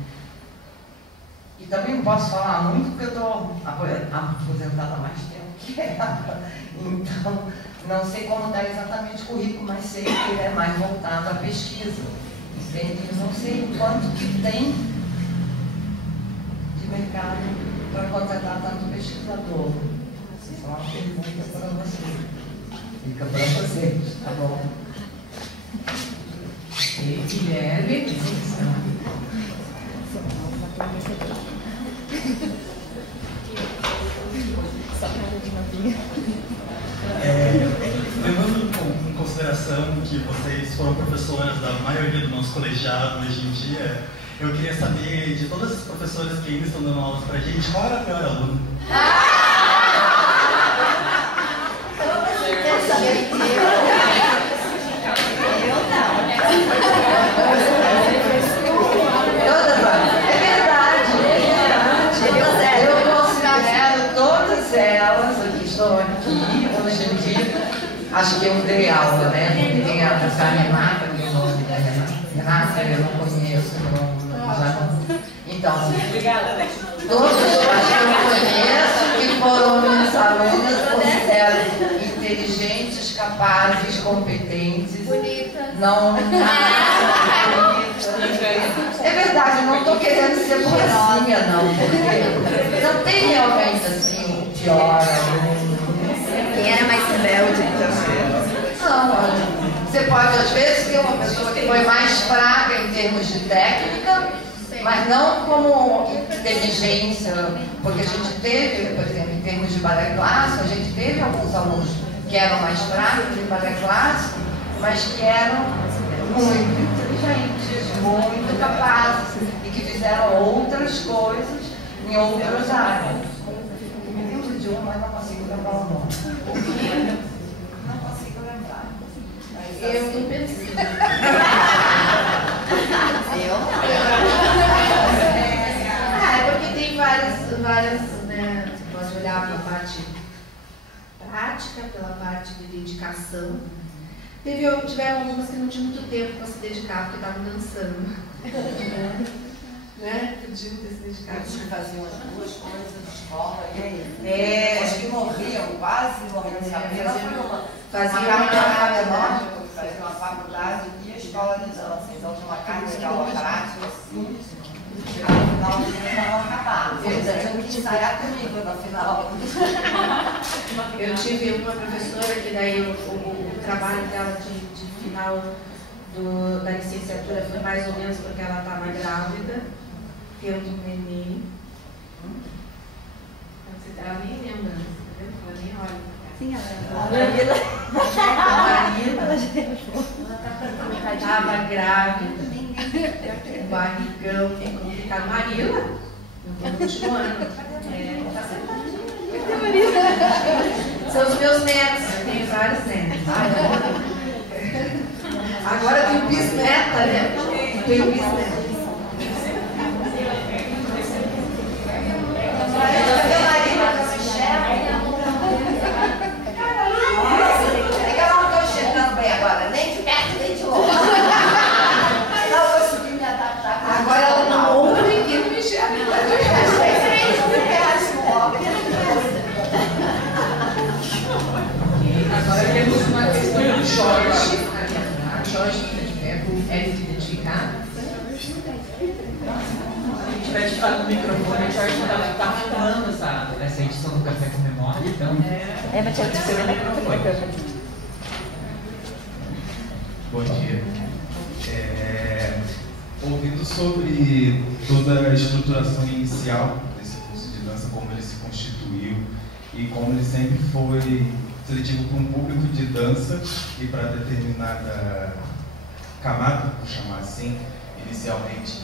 e também não posso falar muito porque eu estou aposentada há mais tempo que ela. Então, não sei como está exatamente o currículo, mas sei que ele é mais voltado à pesquisa. Entende? Eu não sei o quanto que tem de mercado para contratar tanto pesquisador. Isso é uma pergunta para você. Fica para vocês, tá bom? E Guilherme, levando em consideração que vocês foram professoras da maioria do nosso colegiado hoje em dia, eu queria saber de todas as professoras que ainda estão dando aulas pra gente, qual era a pior aluna? Acho que eu dei aula, né? Tem a Renata, meu nome da Renata, eu não conheço, já não. Então, todos acho que eu conheço que foram minhas alunas, considero inteligentes, capazes, competentes, bonitas. Não, bonitas. É verdade, eu não estou querendo ser boazinha, não, porque não tem realmente assim o pior aluno. Quem era mais rebelde? Não, você pode às vezes ter uma pessoa que foi mais fraca em termos de técnica, mas não como inteligência, porque a gente teve, por exemplo, em termos de balé clássico, a gente teve alguns alunos que eram mais fracos em balé clássico, mas que eram muito inteligentes, muito capazes e que fizeram outras coisas em outras áreas. Me lembro de uma, mas não consigo lembrar o nome. Não consigo lembrar. Mas, Eu não pensei. É porque tem várias, né? Você pode olhar pela parte prática, pela parte de dedicação. Tiveram algumas que não tinham muito tempo para se dedicar, porque estavam dançando. Né? Podiam ter se dedicado. Eles que faziam as duas coisas de escola, e aí? Acho que morriam, quase morriam de cabelo. Fazia uma carga fazia uma faculdade e a escola de dança. Então tinha uma carga de aula prática, assim. No final do dia estava acabado. Eu tinha que ensaiar comigo no final. Eu tive uma professora que daí o trabalho dela de final da licenciatura foi mais ou menos porque ela estava grávida, tendo um neném. Ela nem lembra, ela nem olha. Sim, ela estava grávida, o barrigão, é complicado. Marila, não estou continuando. Tá certo. São os meus netos, eu tenho vários netos. Agora eu tenho bisneta, né? Eu tenho bisneta. Agora, nem de perto, nem de longe. Não consegui me adaptar. Agora ela não ouve e não me enxerga. agora temos uma questão do Jorge. Jorge, é identificado. Se estiver te falando no microfone, o Jorge está filmando essa edição do Café com Memória, então. mas tinha que ser o microfone. Bom dia. Ouvindo sobre toda a estruturação inicial desse curso de dança, como ele se constituiu e como ele sempre foi seletivo para um público de dança e para determinada camada, vou chamar assim, inicialmente.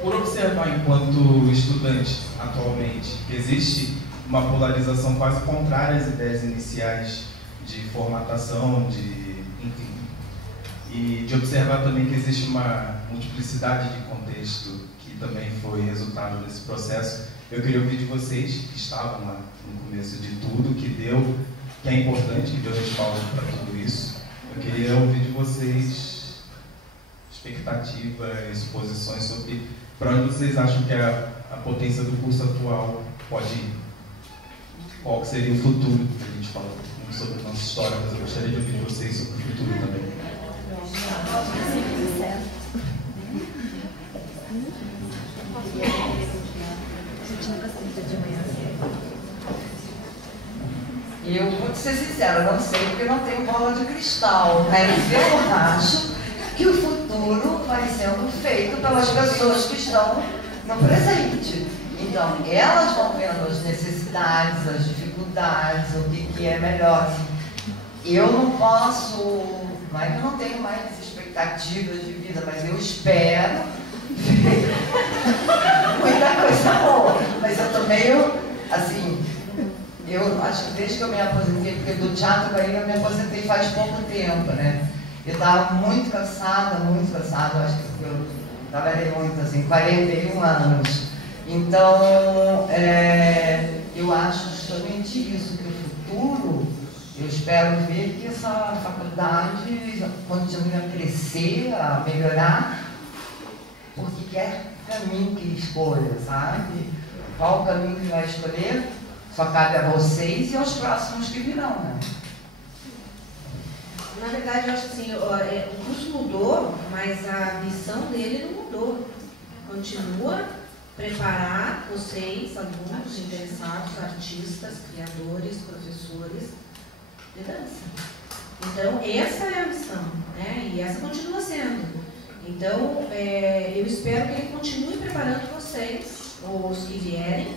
Por observar enquanto estudante atualmente que existe uma polarização quase contrária às ideias iniciais de formatação, enfim, e de observar também que existe uma multiplicidade de contexto que também foi resultado desse processo, Eu queria ouvir de vocês, que estavam lá no começo de tudo, que é importante, que deu respaldo para tudo isso. Eu queria ouvir de vocês expectativas, exposições sobre para onde vocês acham que a potência do curso atual pode ir. Qual seria o futuro? A gente fala muito sobre a nossa história, mas eu gostaria de ouvir de vocês sobre o futuro também. Eu vou ser sincera, não sei porque não tenho bola de cristal, mas eu acho que o futuro vai sendo feito pelas pessoas que estão no presente. Então, elas vão vendo as necessidades, as dificuldades, o que é melhor. Eu não posso, não é que eu não tenho mais expectativas de vida, mas eu espero muita coisa boa. Mas eu tô meio, assim, eu acho que desde que eu me aposentei, porque do Teatro Guaíra eu me aposentei faz pouco tempo, né? Eu estava muito cansada, acho que eu trabalhei muito, assim, 41 anos. Então, eu acho justamente isso, que o futuro, eu espero ver que essa faculdade continue a crescer, a melhorar, porque quer caminho que escolha, sabe? Qual o caminho que vai escolher, só cabe a vocês e aos próximos que virão, né? Na verdade, eu acho assim, o curso mudou, mas a missão dele não mudou. Continua preparar vocês, alunos interessados, artistas, criadores, professores de dança. Então, essa é a missão, né? E essa continua sendo. Então, eu espero que ele continue preparando vocês, os que vierem,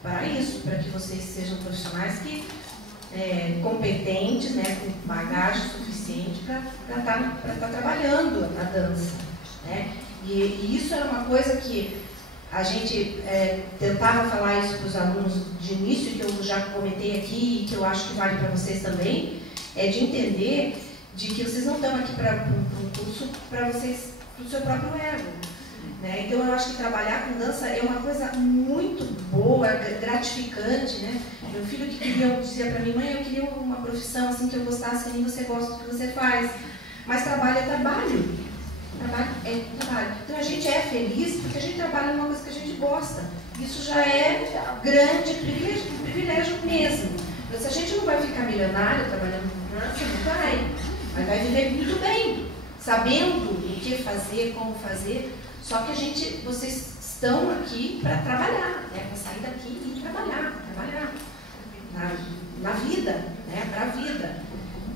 para isso, para que vocês sejam profissionais que competentes, né, com bagagem suficiente para estar trabalhando a dança, né? E isso era uma coisa que a gente tentava falar isso para os alunos de início, que eu já comentei aqui e que eu acho que vale para vocês também, é de entender de que vocês não estão aqui para um curso para vocês, para o seu próprio ego, né? Então eu acho que trabalhar com dança é uma coisa muito boa, gratificante, né? Meu filho que dizia para mim, mãe, eu queria uma profissão assim que eu gostasse, que nem você gosta do que você faz, mas trabalho é trabalho. Trabalho é trabalho. Então a gente é feliz porque a gente trabalha numa coisa que a gente gosta. Isso já é grande privilégio mesmo. Então, se a gente não vai ficar milionário trabalhando com dança, não vai. Mas vai viver muito bem, sabendo o que fazer, como fazer. Só que vocês estão aqui para trabalhar, né? Para sair daqui e trabalhar na vida, né? Para a vida.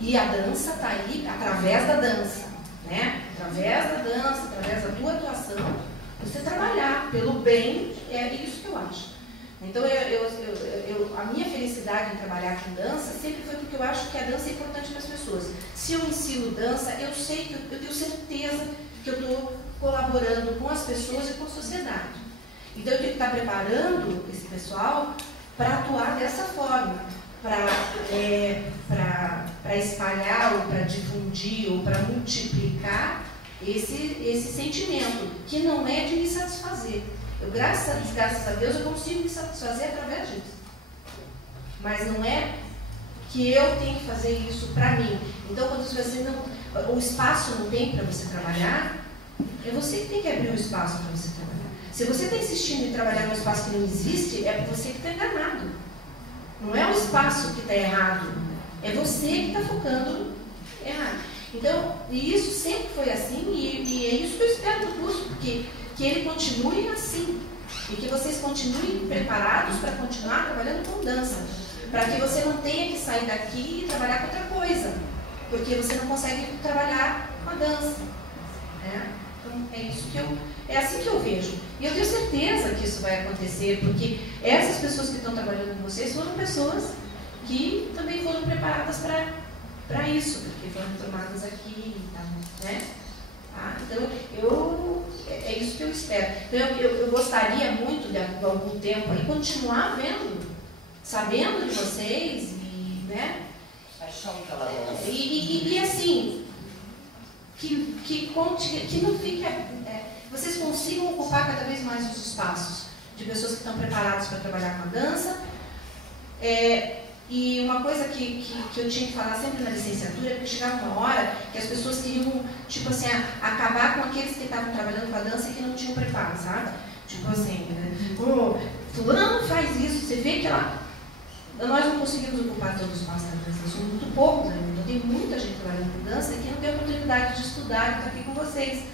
E a dança está aí através da dança. Né? Através da dança, através da tua atuação, você trabalhar pelo bem, é isso que eu acho. Então, a minha felicidade em trabalhar com dança sempre foi porque eu acho que a dança é importante para as pessoas. Se eu ensino dança, eu tenho certeza que eu estou colaborando com as pessoas e com a sociedade. Então, eu tenho que estar preparando esse pessoal para atuar dessa forma. Para espalhar, ou para difundir, ou para multiplicar esse sentimento, que não é de me satisfazer. Graças a Deus, eu consigo me satisfazer através disso. Mas não é que eu tenho que fazer isso para mim. Então, quando você o espaço não tem para você trabalhar, é você que tem que abrir o espaço para você trabalhar. Se você está insistindo em trabalhar num espaço que não existe, é você que está enganado. Não é o espaço que está errado, é você que está focando errado. Então, e isso sempre foi assim, e é isso que eu espero do curso, que ele continue assim, e que vocês continuem preparados para continuar trabalhando com dança, para que você não tenha que sair daqui e trabalhar com outra coisa, porque você não consegue trabalhar com a dança, né? Então, é assim que eu vejo. E eu tenho certeza que isso vai acontecer, porque essas pessoas que estão trabalhando com vocês foram pessoas que também foram preparadas para isso, porque foram formadas aqui e tal, né? Então, é isso que eu espero. Então, eu gostaria muito de algum tempo aí continuar vendo, sabendo de vocês, e, né? E assim, que não fique, vocês consigam ocupar cada vez mais os espaços. de pessoas que estão preparadas para trabalhar com a dança. E uma coisa que eu tinha que falar sempre na licenciatura é que chegava uma hora que as pessoas queriam, tipo assim, acabar com aqueles que estavam trabalhando com a dança e que não tinham preparo, sabe? Tipo assim, fulano não faz isso, você vê que nós não conseguimos ocupar todos os espaços da dança, somos muito poucos ainda, tem muita gente trabalhando com dança que não tem oportunidade de estudar e está aqui com vocês,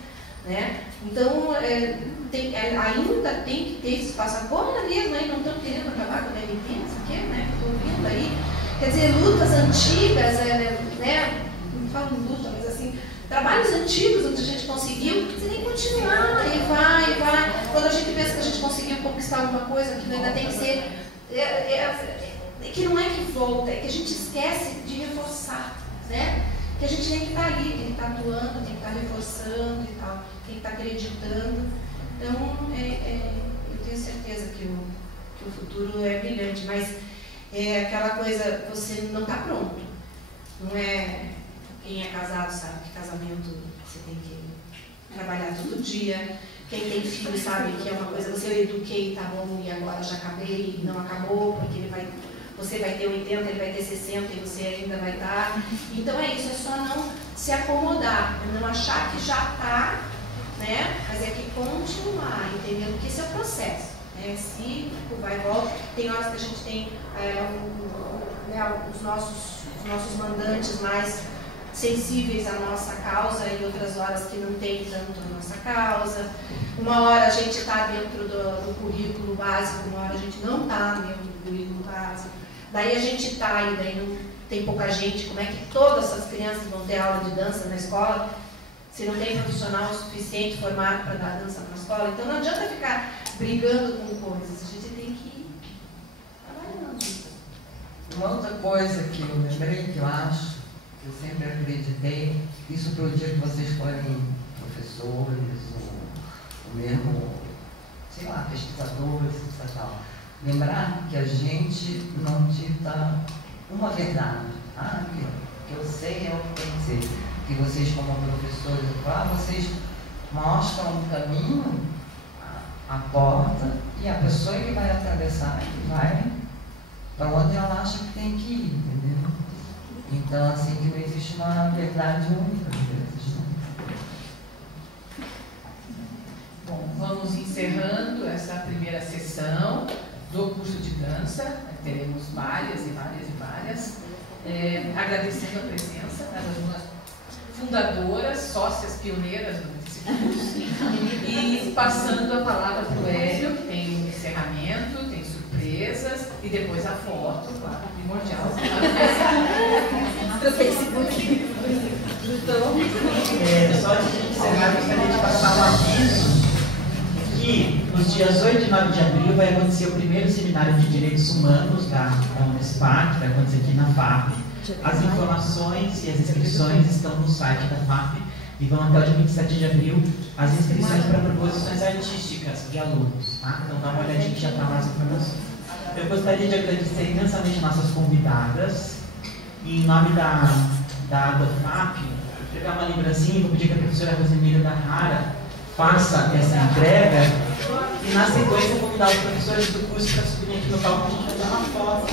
né? Então, ainda tem que ter esse espaço agora mesmo, aí não estão querendo acabar com a DMT, isso aqui, né? Estou ouvindo aí, quer dizer, lutas antigas, né? Não falo em luta, mas assim, trabalhos antigos onde a gente conseguiu, você tem que continuar, e vai. Quando a gente pensa que a gente conseguiu conquistar alguma coisa, que ainda tem que ser. Que não é que volta, é que a gente esquece de reforçar, né? Que a gente tem que estar ali, tem que estar atuando, tem que estar reforçando e tal, tem que estar acreditando. Então, eu tenho certeza que o futuro é brilhante, mas é aquela coisa, você não está pronto. Não é. Quem é casado sabe que casamento você tem que trabalhar todo dia. Quem tem filho sabe que é uma coisa, você eu eduquei, tá bom, e agora já acabei, e não acabou, porque você vai ter 80, ele vai ter 60 e você ainda vai estar. Então é isso, é só não se acomodar, não achar que já está, né? Mas é que continuar, entendendo que esse é o processo, né? Cíclico, vai e volta. Tem horas que a gente tem os nossos mandantes mais sensíveis à nossa causa e outras horas que não tem tanto a nossa causa. Uma hora a gente está dentro do currículo básico, uma hora a gente não está dentro do currículo básico. Daí a gente está e daí não tem pouca gente. Como é que todas essas crianças vão ter aula de dança na escola se não tem profissional o suficiente formado para dar dança na escola? Então não adianta ficar brigando com coisas, a gente tem que ir trabalhando. Uma outra coisa que eu lembrei, que eu acho, que eu sempre acreditei, isso para o dia que vocês forem professores, ou mesmo, sei lá, pesquisadores, etc. Lembrar que a gente não dita uma verdade. Que eu sei é o que tem que ser. Que vocês, como professores, vocês mostram o caminho, a porta, e a pessoa que vai atravessar, que vai para onde ela acha que tem que ir, entendeu? Então, assim, que não existe uma verdade única às vezes, né? Bom, vamos encerrando essa primeira sessão do curso de dança. Teremos várias. Agradecendo a presença das duas fundadoras, sócias pioneiras desse curso. E passando a palavra para o Hélio, que tem um encerramento, tem surpresas, e depois a foto, claro, primordial. Só antes de encerrar, gostaria de passar um aviso que nos dias 8 e 9 de abril vai acontecer o primeiro seminário de Direitos Humanos da Unespac, que vai acontecer aqui na FAP. As informações e as inscrições estão no site da FAP e vão até o dia 27 de abril as inscrições para proposições artísticas de alunos. Tá? Então dá uma olhadinha que já está lá as informações. Eu gostaria de agradecer imensamente nossas convidadas e em nome da FAP, vou pegar uma lembrancinha e vou pedir que a professora Rosemira da Rara faça essa entrega e na sequência convidar os professores do curso para subir aqui no palco para a gente fazer uma foto.